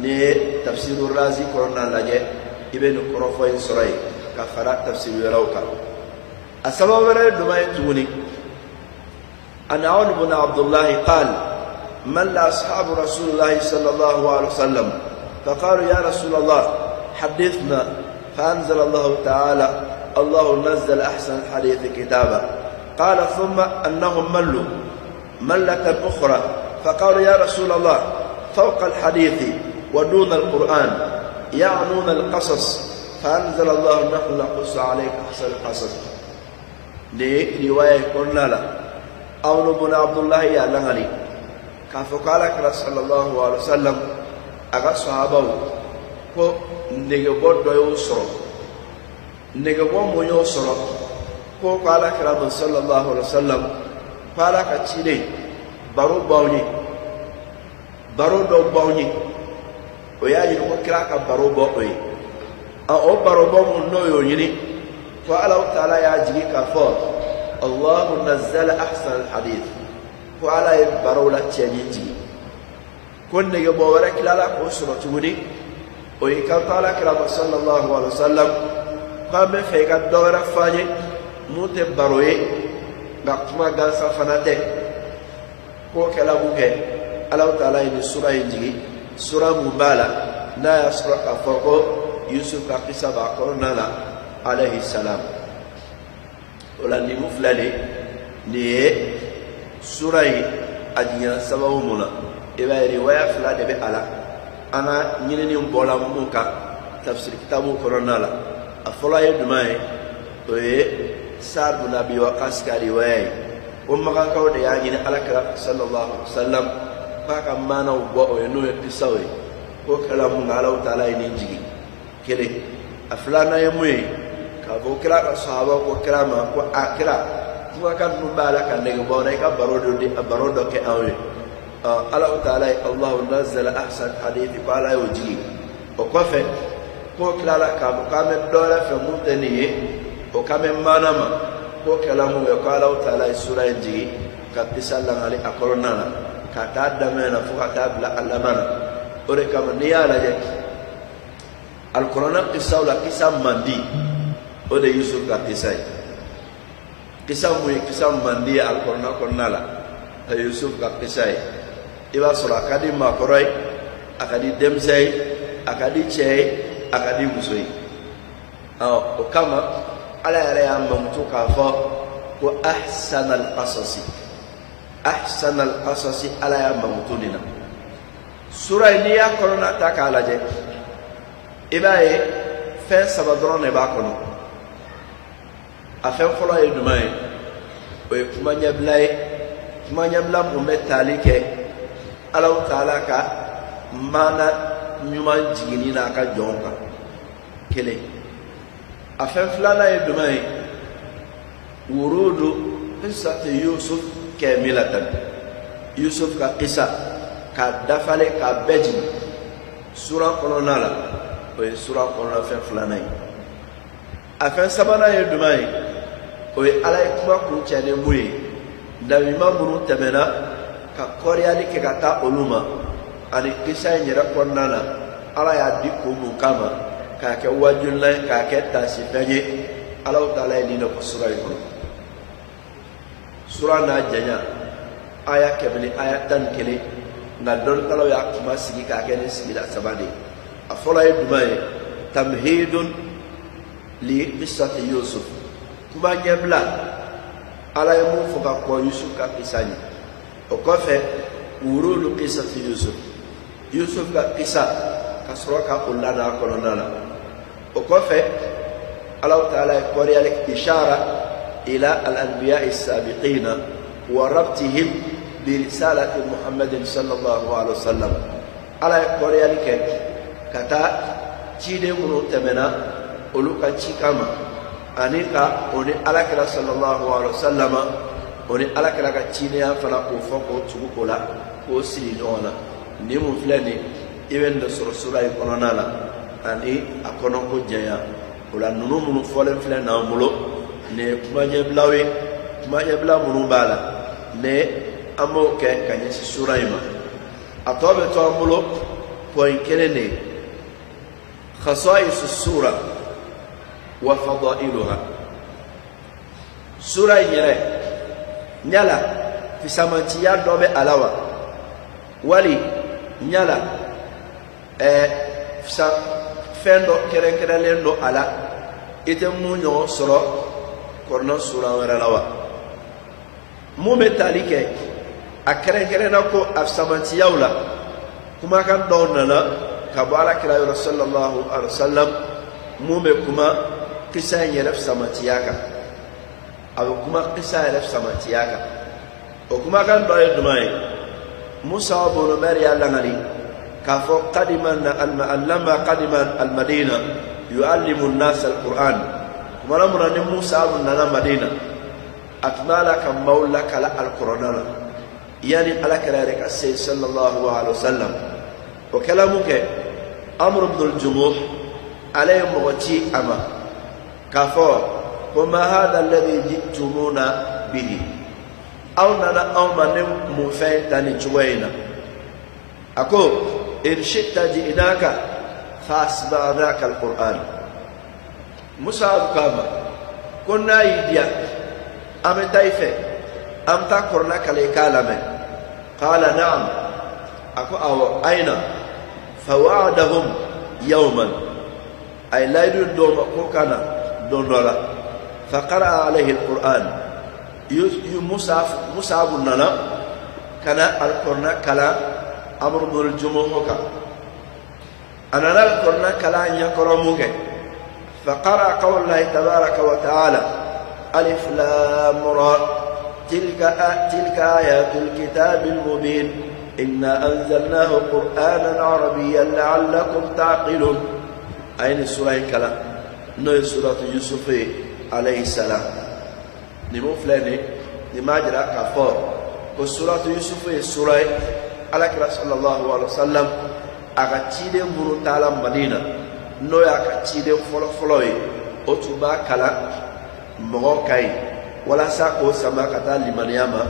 نيه تفسير الرازي كورونا لاجي ابن كروفوين سورة كفرات تفسير روكا السبب دماء توني أن عون بن عبد الله قال من لا أصحاب رسول الله صلى الله عليه وسلم فقالوا يا رسول الله حدثنا فأنزل الله تعالى الله نزل أحسن الحديث كتابا قال ثم أنهم ملوا ملة أخرى فقالوا يا رسول الله فوق الحديث ودون القرآن يعنون القصص فأنزل الله نحن نقص عليك أحسن القصص دي رواية قلنا له أو بن عبد الله يا لغني كفقالك رسول الله عليه وسلم أغا صحابه كو نيغبو دويو سرو نيغبو مونيو سرو كو قالك رسول صلى الله عليه وسلم قالك تشيلي بارو باوني بارو دو باوني ويا ينو كراك بارو باوي أو بارو باو نويو يني فالله تعالى يا جيك فور الله نزل أحسن الحديث وعلى برولة تشينيتي كن يبورك لا قصرة ودي ويكان تعالى كلام صلى الله عليه وسلم قام فيك الدور فاني موت بروي نقطما غانسا فناته كو كلامك الله تعالى في سورة يجي سورة مبالة لا يسرق فوق يوسف قصة باقرنا عليه السلام ولن مفلالي ني سورة أديان سبب منا إبا رواية فلا دبي على أنا نيني مبولا موكا تفسير كتابو كورونا لا أفلا يدماي وي سار بن أبي وقاص كرواية وما كان كود يعني على كلام صلى الله عليه وسلم فكان ما نوبو ينو يبسوي وكلام الله تعالى ينجي كده أفلا يموي كابو كلا صحابة وكرامة وأكرا وكان مبالغ أن يقولون كبرودو كأوي الله تعالى الله نزل أحسن حديث قال يوجي وكفى كلا لا كام الدولة في مدنيه وكام مانما كلامه يقال تعالى سورة يجي ka kisa langali a kɔnɔna na ka taa daminɛ na fo ka taa bila a laban na o de kama n'i y'a lajɛ alikɔrɔna kisaw la kisa man di o de Yusuf ka kisa ye kisa mun ye kisa man di ye alikɔrɔna kɔnɔna la o ye Yusuf ka kisa ye i b'a sɔrɔ a ka di maakɔrɔ ye a ka di denmisɛn ye a ka di cɛ ye a ka di muso ye o kama Ala yɛrɛ y'a mankutu k'a fɔ ko ahsanal qasasi Ala y'a mankutu nin na sura in n'i y'a kɔnɔna ta k'a lajɛ i b'a ye fɛn saba dɔrɔn de b'a kɔnɔ a fɛn fɔlɔ ye jumɛn ye o ye kuma ɲɛbila ye kuma ɲɛbila mun bɛ tali kɛ Alahu Taala ka maana ɲuman jiginni n'a ka jɔnw kan kelen a fɛn filanan ye jumɛn ye wurudu qissati Yusuf kamilatan Yusuf ka kisa k'a dafalen k'a bɛɛ jigin sura kɔnɔna la o ye sura kɔnɔna fɛn filanan ye a fɛn sabanan ye jumɛn ye o ye Ala ye kuma kuncɛ ni mun ye nabiɲuman minnu tɛmɛna ka kɔrɔyali kɛ ka taa olu ma ani kisa in yɛrɛ kɔnɔna na Ala y'a di kun mun kama k'a kɛ wajulila ye k'a kɛ taasifɛn ye Alahu Taala ye nin de fɔ sura in kɔnɔ sura n'a janya aya 100 aya 11 nka dɔnnitalaw y'a kuma sigi k'a kɛ ni sigida saba de ye a fɔlɔ ye jumɛn ye tamhidun li qissati Yusuf kuma ɲɛbila Ala ye mun fɔ ka kɔ Yusuf ka kisa ɲɛ o kɔfɛ wurudu qissati Yusuf ka kisa ka sɔrɔ ka o ladon a kɔnɔna na o kɔfɛ Alahu Taala ye kɔrɔyali ishara ila al-anbiya'i as-sabiqina wa rabtihim bi risalati Muhammadin sallallahu alaihi wasallam Ala ye kɔrɔyali kɛ ka taa ciden minnu tɛmɛna olu ka ci kama ani ka o ni Alakira sallallahu alaihi wasallam o ni Alakira ka cidenya fana k'o fɔ k'o tugu o la k'o siri ɲɔgɔn na ni mun filɛ nin i bɛ nin de sɔrɔ sura in kɔnɔna la ani a kɔnɔko janya o la ninnu minnu fɔlen filɛ n'an bolo nin ye kuma ɲɛbilaw ye kuma ɲɛbila minnu b'a la nin an b'o kɛ ka ɲɛsin sura in ma a tɔ bɛ to an bolo pɔyin kelen de ye khasaisu sura wa fadailuha sura in yɛrɛ ɲala fisamantiya dɔ bɛ a la wa wali ɲala fɛn dɔ kɛrɛnkɛrɛnlen dɔ a la i tɛ mun ɲɔgɔn sɔrɔ kɔrɔna sura wɛrɛ la wa mun bɛ tali kɛ a kɛrɛnkɛrɛnna ko a fisamantiyaw la kumakan dɔw nana ka bɔ Alakira yɔrɔ sallallahu alaihi wasallam mun bɛ kuma kisa in yɛrɛ fisamantiya kan a bɛ kuma kisa yɛrɛ fisamantiya kan o kumakan dɔ ye jumɛn ye Musa bun Umair y'a langali k'a fɔ lamma qadima al-Madina yu'allimu an-nas al-Qur'an kumana mun na ni Musa nana Madina a tun b'a la ka maaw lakala al-Qur'ana la yani Alakira yɛrɛ ka se sallallahu alaihi wasallam o kɛla mun kɛ Amr ibn al-Jumuh ale ye mɔgɔ ci a ma k'a fɔ ko ma hadha alladhi ji'tumuna bihi aw nana anw ma ni mun fɛn ta nin cogo in na a ko in shi'ta ji'naka fa asma'naka al-Qur'an Musa k'a ma ko n'a y'i diya an bɛ taa i fɛ an bɛ taa kɔrɔna kala i k'a lamɛn qala na'am a ko awɔ ayna fa wa'adahum yawman ay layidu dɔ ma ko kana don dɔ la fa qara'a alayhi al-Qur'an Musa bun nana kana al-Qur'an kala Amr ibn al-Jumuh kan a nana al-Qur'an kala ɲɛkɔrɔ mun kɛ fa qara'a qawla Allahi tabaraka wa ta'ala alif lam ra tilka ayatul kitabil mubin inna anzalnahu qur'anan arabiyyan la'allakum ta'qilun ayni sura kala no suratu Yusuf alayhi salam ni mo filɛ ni ma jira k'a fɔ ko suratu Yusuf ye sura ye Alakira sallallahu alaihi wasallam a ka ciden minnu taala Madina n'o y'a ka ciden fɔlɔfɔlɔ ye o tun b'a kalan mɔgɔw ka ɲi walasa k'o sama ka taa limaniya ma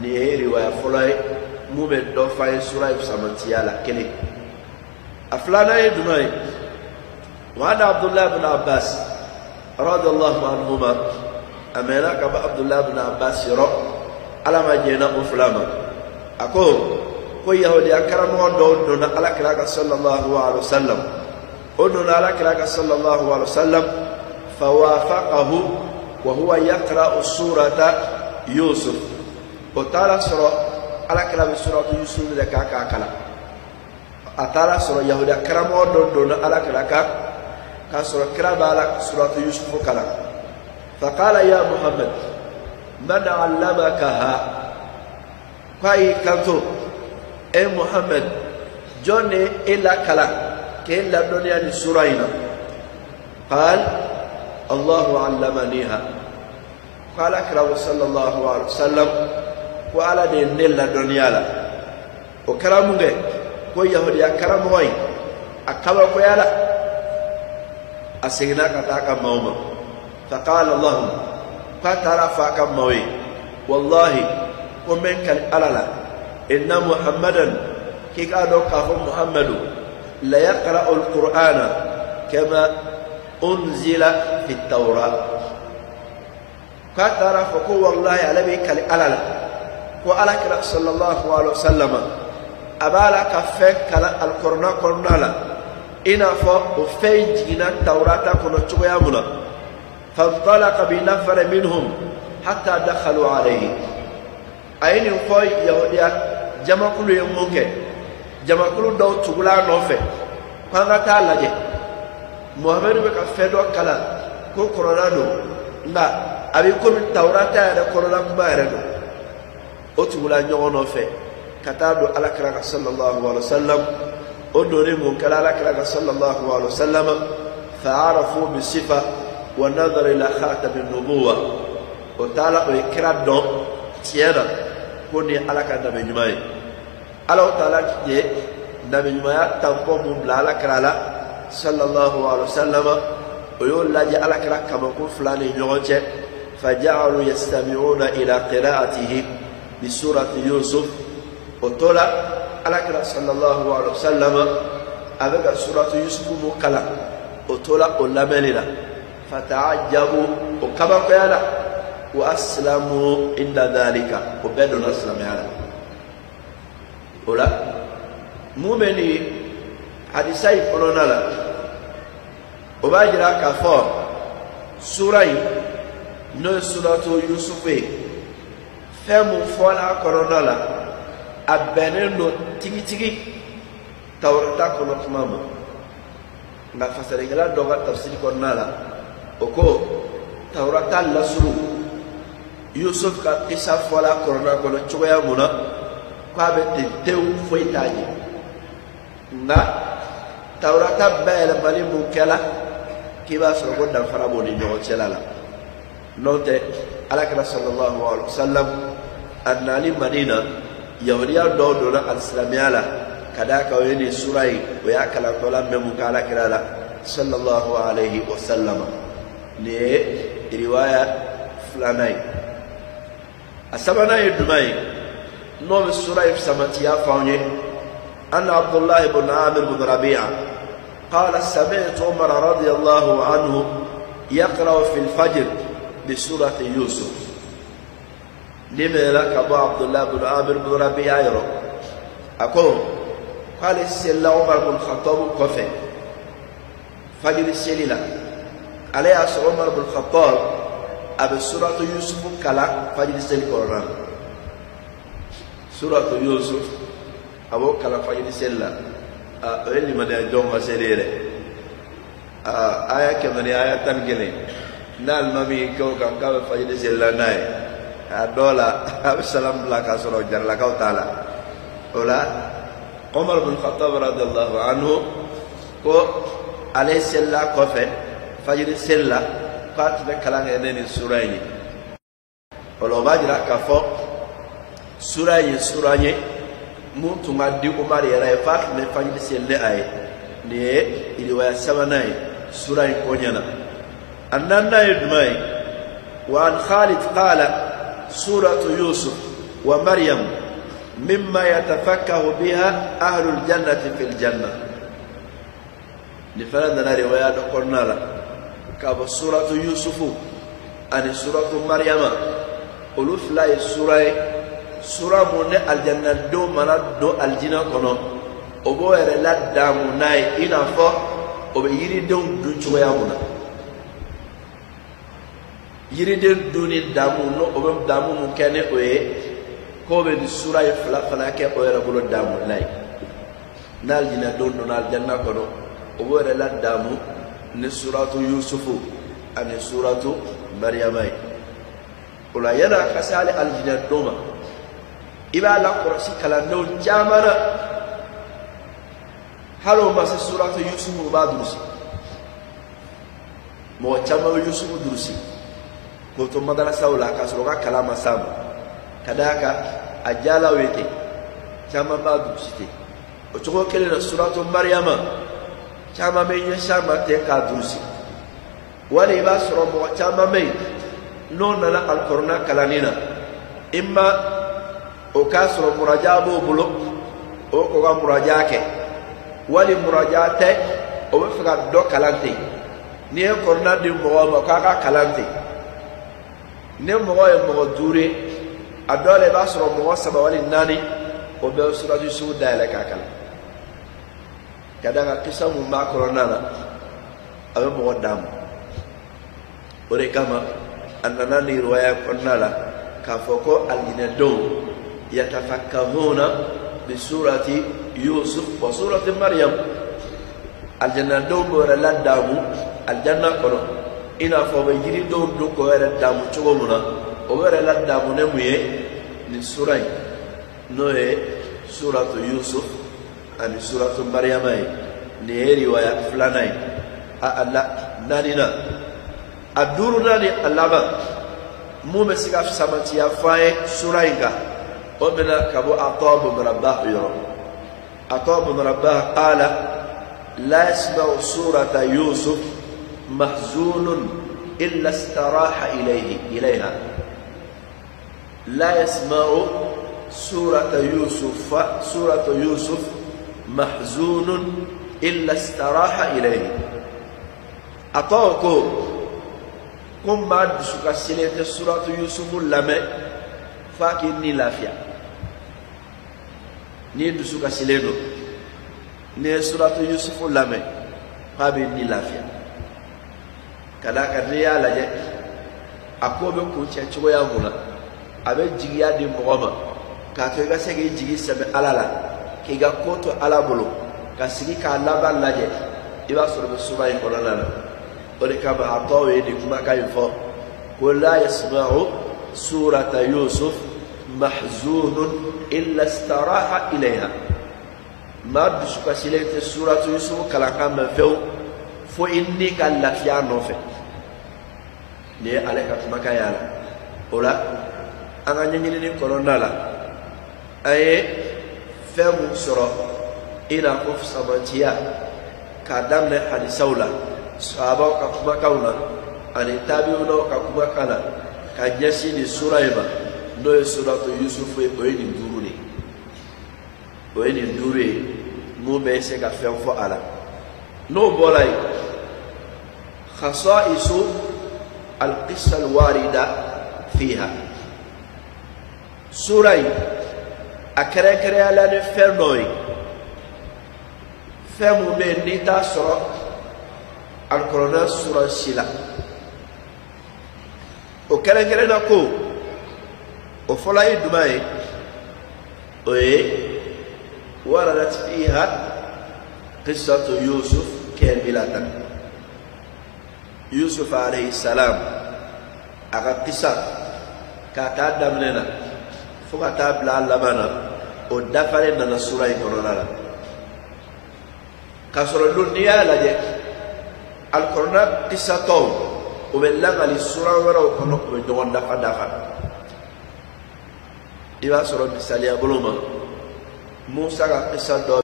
ni riwaya fulay mume do fay sura samantiyala kele aflana yedumay wa Abdullah ibn Abbas radiyallahu anhuma amena ka Abdullah ibn Abbas yoro ala ma jena uflama ako ko yahudi akaramo do na ala kira sallallahu alaihi wasallam ono na ala kira sallallahu alaihi wasallam fawafaqahu wa huwa yaqra surata Yusuf وتعالى سورة على كلام سورة يوسف لك كلا أتعالى سورة يهودا كرام دون على كلا كسورة كرام على سورة يوسف كلا فقال يا محمد من علمكها كاي كنتو أي محمد جوني إلا كلا كإلا الدنيا سورينا قال الله علمنيها قال كرام صلى الله عليه وسلم ko ala de nella donyala o karamunge ko yahudi akaramoy akaba ko yala asigna kata ka mawma faqala allah fatara fa ka mawi wallahi ko men kan alala inna muhammadan kika do ka fu muhammadu la yaqra alqur'ana kama unzila fi at-taura fatara fa ko wallahi alabi kal alala وعلى كلا صلى الله عليه وسلم أبالا كفك كلا القرآن كرنالا إنا فوفي جينا التوراة كنا تغيامنا فانطلق بنفر منهم حتى دخلوا عليه أين يقول يهوديا جمع كل يومك جمع كل دو تغلا نوفي فانا تعالى جي محمد بكفدو كلا كو قرآن لا أبيكم التوراة يا قرآن كما يردو otugula nyogono fe katado ala kira sallallahu alaihi wasallam odore mun kala ala kira sallallahu alaihi wasallam fa'arafu bi sifa wa nadhara ila khatam an-nubuwah o taala o kira do tiera koni ala ka nabi nyumay ala taala je nabi nyumaya tampo mun bla ala kira sallallahu alaihi wasallam o yo laji ala kira kama ko fulani nyogonche faja'alu yastami'una ila qira'atihi بسورة يوسف وطلع على كلا صلى الله عليه وسلم أبقى سورة يوسف مكلا وطلع ولملنا فتعجبوا وكما قال وأسلموا عند ذلك وبدون أسلم يعني ولا مؤمني حديثي قلنا لا وباجرا كفار سورة نو سورة يوسف femu fola koronala abenendo tigi tawrata kono mama nga fasare gala doga tafsir koronala oko tawrata lasru yusuf ka isa fola korona kono choya muna kwa bete tew foitaji nga tawrata bele bali mukela kiba so go dan farabo ni nyo chelala note alakira sallallahu alaihi wasallam annali madina yahudiya dawdona al-islamiyala kadaka wani surai wa ya kala tola memu kala kirala sallallahu alaihi wasallam ne riwaya flanai asabana yudmai no surai samatiya fawnye anna abdullah ibn amir ibn rabi'a qala sami'tu umar radiyallahu anhu yaqra fi al-fajr بسورة يوسف لماذا كابو عبد الله بن عامر بن ربيعة يرو أقول قال السيلة عمر بن الخطاب كفي فجر السيلة عليه عمر بن الخطاب أبي سورة يوسف كلا فجر السيلة قرآن سورة يوسف أبو كلا فجر السيلة اللي من يجون وسيلة آية كمان آية تنقلين nal mami ko kam ka fajide sellanay adola salam la ka soro jar la ka taala ola Umar bin Khattab radhiyallahu anhu ko ale sella ko fe fajide sella pat be kala ngene surayni olo bajira ka fo suranye muntu ngadi Umar ya fa me fajide selle ay ne ili wa sabanay suray ko nyana أننا يدمي وعن خالد قال سورة يوسف ومريم مما يتفكه بها أهل الجنة في الجنة لفلان روايات قلنا لا كاب سورة يوسف أن سورة مريم ألف لا سورة من الجنة دو منا دو الجنة كنو أبو لا دامو ناي إنا فو أبو يريدون دون شوية منا يريدون دون دامو نو أبو دامو مكانه أوه كوبي سورة فلا فلا كي أوه ربولو دامو ناي نال جنة دون نال جنة كنو أبو لا دامو نسورة يوسف أن سورة مريم ولا ينا كسال الجنة دوما إذا لا قرصي كلام نول جامنا هلو ما سورة يوسف وبادرسي مو جامع يوسف درسي كنت مدرسة ولا كسروا كلام سام كذاك أجالا ويتي جامع بادرسي وتقول كلنا سورة مريم جامع من يشامع تكادرسي wali ba soro mo chama mai non na alqur'ana kalanina imma o ka soro murajabo bulo o ko ga murajake wali murajate o be faga do kalante ni alqur'ana di mo ma ka ka kalante ne mo e mo dure adole ba soro mo saba wali nani o be sura du suda la ka kala kada ga kisamu ma qur'ana na abe mo damu ore kama annana ni riwaya qonnala kafoko aljinadon yatafakkahuna bi surati yusuf wa surati maryam aljinadon bora ladamu aljanna kono ina fo be jiri do do ko era damu chogomuna o bora ladamu ne muye ni surai no e suratu yusuf ani suratu maryam ni riwaya flanai alla nanina aduruna ni alaba mu be siga samati ya fae surainga o bena kabo atab bin rabbah yoro atab bin rabbah qala la yasma'u surata yusuf mahzunun illa istaraha ilayha la yasma'u surata yusuf mahzunun illa istaraha ilayhi atawko comme ma dusuka silete suratu yusufu lame faki ni lafia ni dusuka siledo ni suratu yusufu lame fabi ni lafia kada kadriya laje akobe ko chencho ya muna abe jigiya di mogoma ka to ga sege jigi sabe alala ke ga koto alabolo ka sigi ka laban laje iba suru sura in kolana ولكما عطاوه لكما كيفا قل لا يسمع سورة يوسف محزون إلا استراح إليها ما بشك سيلة سورة يوسف كلا كما فيو فإني كلا فيها نوفي ليه عليك كما كيالا ولا أنا نيني كورونا لا أي فهم سورة إلى قف سمانتيا كدام حديثولا sahaba ka kuma kauna ani tabiuna ka kuma kana ka nyasi ni suraiba no suratu yusuf e ko ni duruni o ni dure mo be se ka fe fo ala no bolay khasaisu alqissa alwarida fiha surai akere kere ala ne fernoi femu be ni ta so alqur'ana sura sila o kere na ko o folay dumay oye waradat fiha qissatu yusuf kamilatan yusuf alayhi salam aga qissa ka ta damlena fuka ta bla labana o dafare na sura ikonona ka sura dunya laje alqur'ana qissato o belaga li sura wara o kono ko don dafa iba sura misali abuluma musa ga qissa do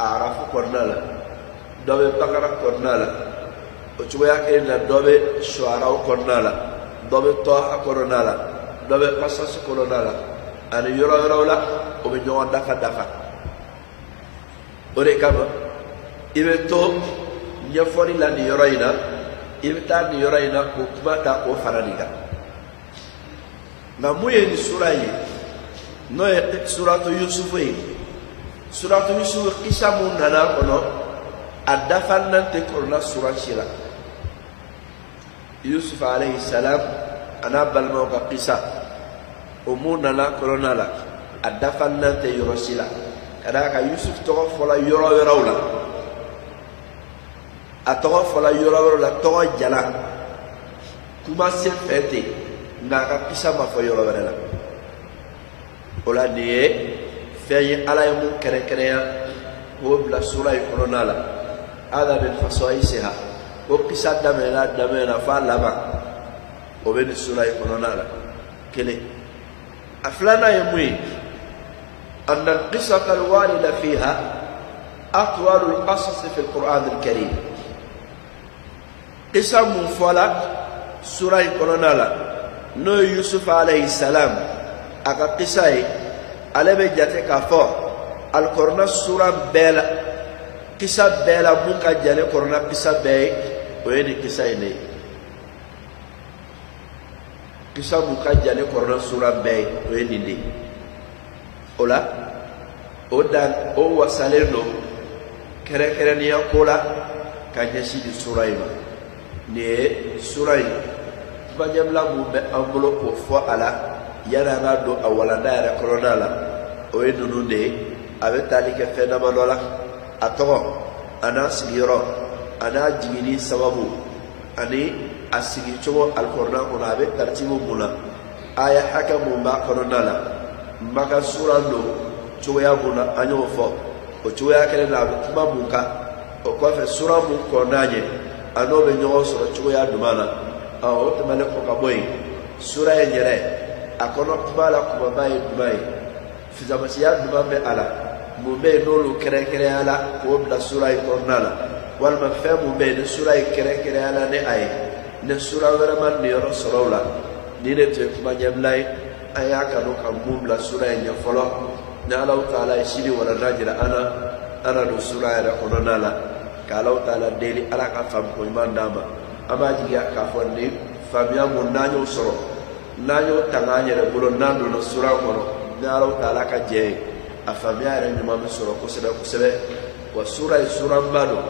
arafu kornala dobe bakara kornala o chuya ke na dobe shuara kornala dobe toha kornala dɔ bɛ kasasi kɔnɔna la ani yɔrɔ wɛrɛw la o bɛ ɲɔgɔn dafa o de kama i bɛ to ɲɛfɔli la nin yɔrɔ in na i bɛ taa nin yɔrɔ in na k'o kuma ta k'o fara nin kan nka mun ye nin sura ye n'o ye suratu yusufu ye suratu yusufu kisa mun nana kɔnɔ a dafanan tɛ kɔnɔna sura si la yusuf alayhi salam a n'a balimaw ka kisa o mun nana kɔnɔna la a dafanan tɛ yɔrɔ si la ka d'a kan yusuf tɔgɔ fɔla yɔrɔ wɛrɛw la a tɔgɔ fɔla yɔrɔ wɛrɛw la tɔgɔ jala kuma sen fɛ ten nka a ka kisa ma fɔ yɔrɔ wɛrɛ la o la nin ye fɛn ye ala ye mun kɛrɛnkɛrɛnya k'o bila sura in kɔnɔna la hada min fasɔyisiha o kisa daminɛna f'a laban o bɛ nin sura in kɔnɔna la kelen a filanan ye mun ye أن القصة الواردة فيها أطول القصص في القرآن الكريم قصة مفولة سورة كونالا نو يوسف عليه السلام أكا قصة على بجاتك فو القرآن سورة بيلا قصة بيلا منك جالي قرآن قصة بي وين قصة إلي قصة منك جالي قرآن سورة بي وين إلي ola o dan o wasalen do kɛrɛnkɛrɛnnenya ko la ka ɲɛsin di sura in ma nin ye sura in kumaɲɛbila mun bɛ an bolo k'o fɔ a la yanni an ka don a walanda yɛrɛ kɔnɔna la o ye ninnu de ye a bɛ tali kɛ fɛn damadɔ la a tɔgɔ a n'a sigiyɔrɔ a n'a jiginni sababu ani a sigicogo alikɔrɔna kɔnɔ a bɛ taritibu mun na aya hakɛ mun b'a kɔnɔna la maka sura do cogoya mun na an y'o fɔ o cogoya kelen na a bɛ kuma mun kan o kɔfɛ sura mun kɔnɔna ye a n'o bɛ ɲɔgɔn sɔrɔ cogoya duman na o tɛmɛnen kɔ ka bɔ yen sura in yɛrɛ a kɔnɔ kuma la kumaba ye duman ye fisamasiya duman bɛ a la mun bɛ yen n'olu kɛrɛnkɛrɛnya la k'o bila sura in kɔnɔna la walima fɛn mun bɛ yen ni sura in kɛrɛnkɛrɛnya la ni a ye ni sura wɛrɛ ma niyɔrɔ sɔrɔ o la ni de tun ye kuma ɲɛbila ye an y'a kanu ka mun bila sura in ɲɛ fɔlɔ ni Alahu Taala ye sini walanda jira an na don sura yɛrɛ kɔnɔna la ka Alahu Taala deli Ala ka faamuko ɲuman d'an ma an b'a jigiya k'a fɔ ni faamuya mun n'an y'o sɔrɔ n'an y'o tanga an yɛrɛ bolo n'an donna sura kɔnɔ ni Alahu Taala ka jɛ ye a faamuya yɛrɛ ɲuman bɛ sɔrɔ kosɛbɛ kosɛbɛ wa sura ye suranba don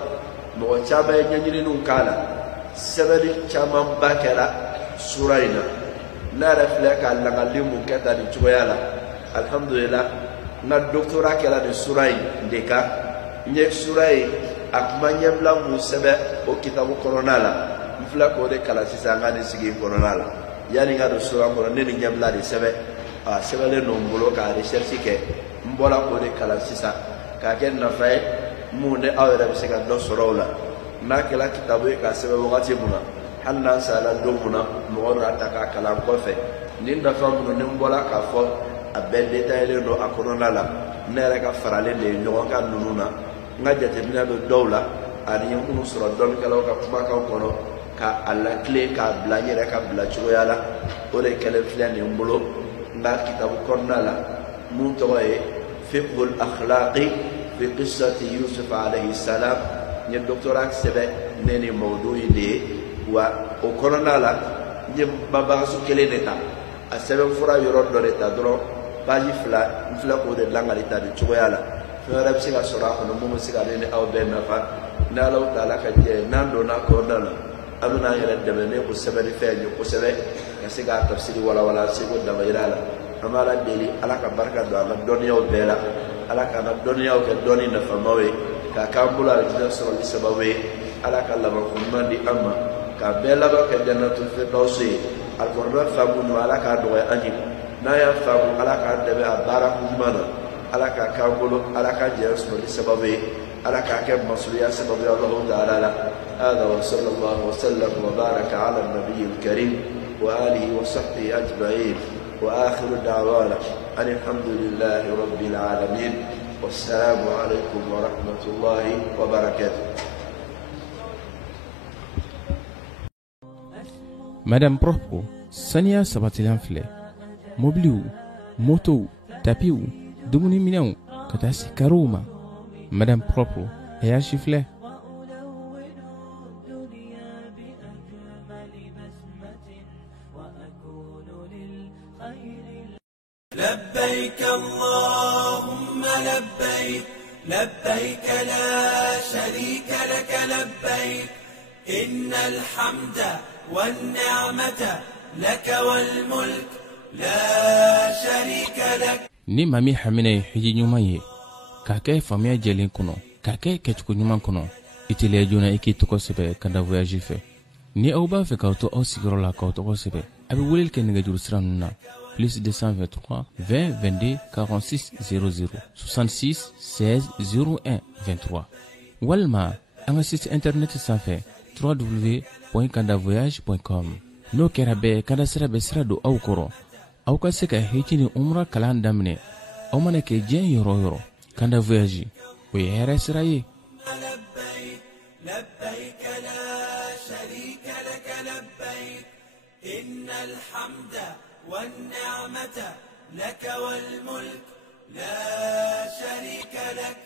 mɔgɔ caman ye ɲɛɲininiw k'a la sɛbɛnni camanba kɛra sura in na ne yɛrɛ filɛ ka langali mun kɛ tan nin cogoya la alhamdulillah n ka doctorat kɛra nin sura in de kan n ye sura in a kuma ɲɛbila mun sɛbɛ o kitabu kɔnɔna la n filɛ k'o de kalan sisan n ka nin sigi kɔnɔna la yanni n ka don sura kɔnɔ ne nin ɲɛbila de sɛbɛ a sɛbɛnlen don n bolo ka recherche kɛ n bɔra k'o de kalan sisan k'a kɛ nafa ye mun ni aw yɛrɛ bɛ se ka dɔ sɔrɔ o la n'a kɛra kitabu ye k'a sɛbɛn wagati mun na hali n'an sala don mun na mɔgɔ n'a ta k'a kalan kɔfɛ nin nafa minnu ni n bɔra k'a fɔ a bɛɛ détaillé don a kɔnɔna la ne yɛrɛ ka faralen de ye ɲɔgɔn kan ninnu na n ka jateminɛ bɛ dɔw la ani n ye minnu sɔrɔ dɔnnikɛlaw ka kumakan kɔnɔ k'a latilen k'a bila n yɛrɛ ka bila cogoya la o de kɛlen filɛ nin n bolo n ka kitabu kɔnɔna la mun tɔgɔ ye fiqhul akhlaqi fi qissati Yusuf alayhi salam n ye doctorat sɛbɛn ne ni mawdu in de ye wa o kɔnɔna la n ye babagasu kelen de ta a sɛbɛn fura yɔrɔ dɔ de ta dɔrɔn page 2 n filɛ k'o de langali ta nin cogoya la fɛn wɛrɛ bɛ se ka sɔrɔ a kɔnɔ mun bɛ se ka ne ni aw bɛɛ nafa ni Alahu Taala ka jɛ n'an donna kɔnɔna la an bɛna an yɛrɛ dɛmɛ ni o sɛbɛnni fɛn ye kosɛbɛ ka se k'a tafsiri walawala seko damayira la an b'a la deli Ala ka barika don an ka dɔnniyaw bɛɛ la Ala k'an ka dɔnniyaw kɛ dɔnni nafamaw ye k'a k'an bolo alijinɛ sɔrɔli sababu ye Ala ka labanko ɲuman di an ma k'a bɛɛ laban kɛ jannatul firdawsi ye alikuranɛ faamu ɲuman Ala k'a nɔgɔya an ye n'a y'a faamu Ala k'an dɛmɛ a baara ɲuman na Ala k'a k'an bolo Ala ka jɛn sɔrɔli sababu ye Ala k'a kɛ masuliya sababu ye Alahu Taala la hada wa sallallahu wa sallam wa baraka ala nabiyil karim wa alihi wa sahbihi ajma'in wa akhiru da'wana alhamdulillahi rabbil alamin wassalamu alaikum wa rahmatullahi wa barakatuh. Madame Prof, saniya sabatilan filɛ mobiliw motow tapiw dumuni minɛnw ka taa se karow ma madame propre a y'a chiflɛ. لبيك اللهم لبيك لبيك لا شريك لك لبيك إن الحمد والنعمة لك والملك لا شريك لك. ni maa min hamina ye hiji ɲuman ye k'a kɛ faamuya jɛlen kɔnɔ k'a kɛ kɛcogo ɲuman kɔnɔ i teliya joona i k'i tɔgɔ sɛbɛ ka da voyage fɛ. ni aw b'a fɛ k'aw to aw sigiyɔrɔ la k'aw tɔgɔ sɛbɛ a bɛ weleli kɛ nɛgɛjuru sira ninnu na plus 223 20 22 46 00 66 16 01 23 walima an ka site internet sanfɛ www.kandavoyage.com. n'o kɛra bɛɛ kada sira bɛ sira don aw kɔrɔ aw ka se ka hiji ni umra kalan daminɛ aw mana kɛ diɲɛ yɔrɔ o yɔrɔ. Kanda Voyage o ye hɛrɛ sira ye. لبيك لا شريك لك لبيك إن الحمد والنعمة لك والملك لا شريك لك.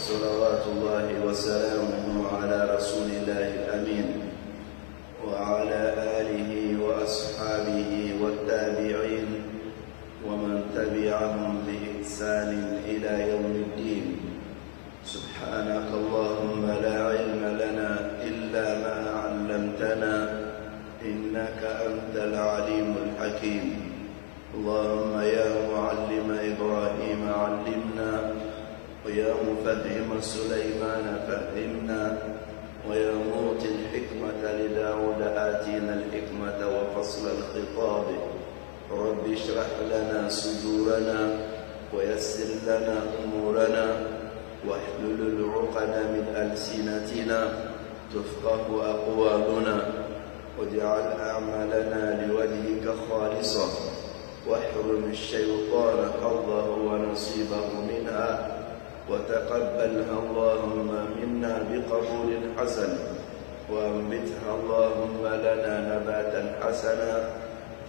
وصلوات الله وسلامه على رسول الله الأمين وعلى آله وأصحابه بإحسان إلى يوم الدين. سبحانك اللهم لا علم لنا إلا ما علمتنا إنك أنت العليم الحكيم. اللهم يا معلم إبراهيم علمنا، ويا مفهم سليمان فهمنا، ويا موت الحكمة لداود آتينا الحكمة وفصل الخطاب. رب اشرح لنا صدورنا ويسر لنا أمورنا واحلل العقد من ألسنتنا تفقه أقوالنا، واجعل أعمالنا لوجهك خالصا، واحرم الشيطان حظه ونصيبه منها، وتقبلها اللهم منا بقبول حسن، وانبتها اللهم لنا نباتا حسنا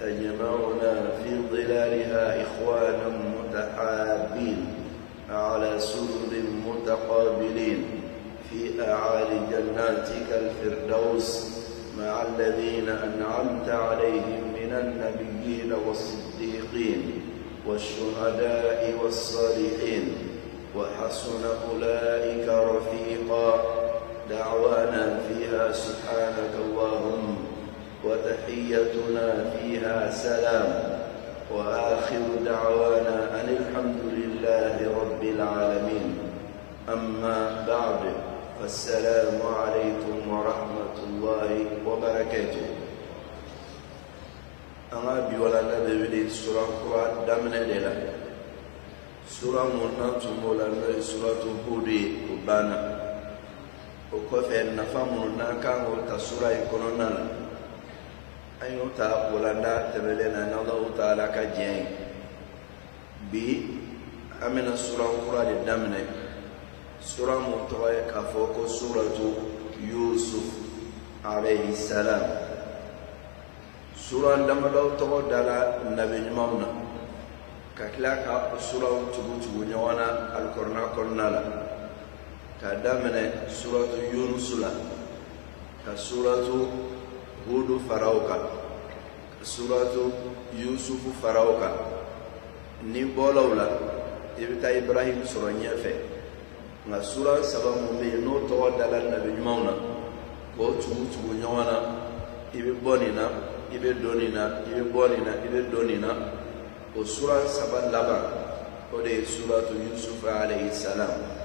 تجمعنا في ظلالها إخوانا متحابين على سرر متقابلين في أعالي جناتك الفردوس مع الذين أنعمت عليهم من النبيين والصديقين والشهداء والصالحين، وحسن أولئك رفيقا. دعوانا فيها سبحانك اللهم، وتحيتنا فيها سلام، وآخر دعوانا أن الحمد لله رب العالمين. أما بعد، فالسلام عليكم ورحمة الله وبركاته. أنا بيولا نبي سورة القرآن دمنا لله سورة منات مولانا سورة هود وبانا وكفى النفام ناكا وتسورة يكوننا أيو تا مولانا تبلنا الله تعالى كجين بي أمنا سورة القرآن دمنا سورة متوى كفوك سورة يوسف عليه السلام. سورة دمنا تقدر النبي ممنا kakilaka sura tubutu nyawana alkorna kornala kadamene suratu yunus la ka suratu hud farauka ka suratu yusuf farauka ni bolawla ibta ibrahim sura nyafe na sura sababu me no to wadala nabi mauna ko tubutu nyawana ibe bonina ibe donina ibe bonina ibe donina. وسورة سبع لبا ودي سورة يوسف عليه السلام.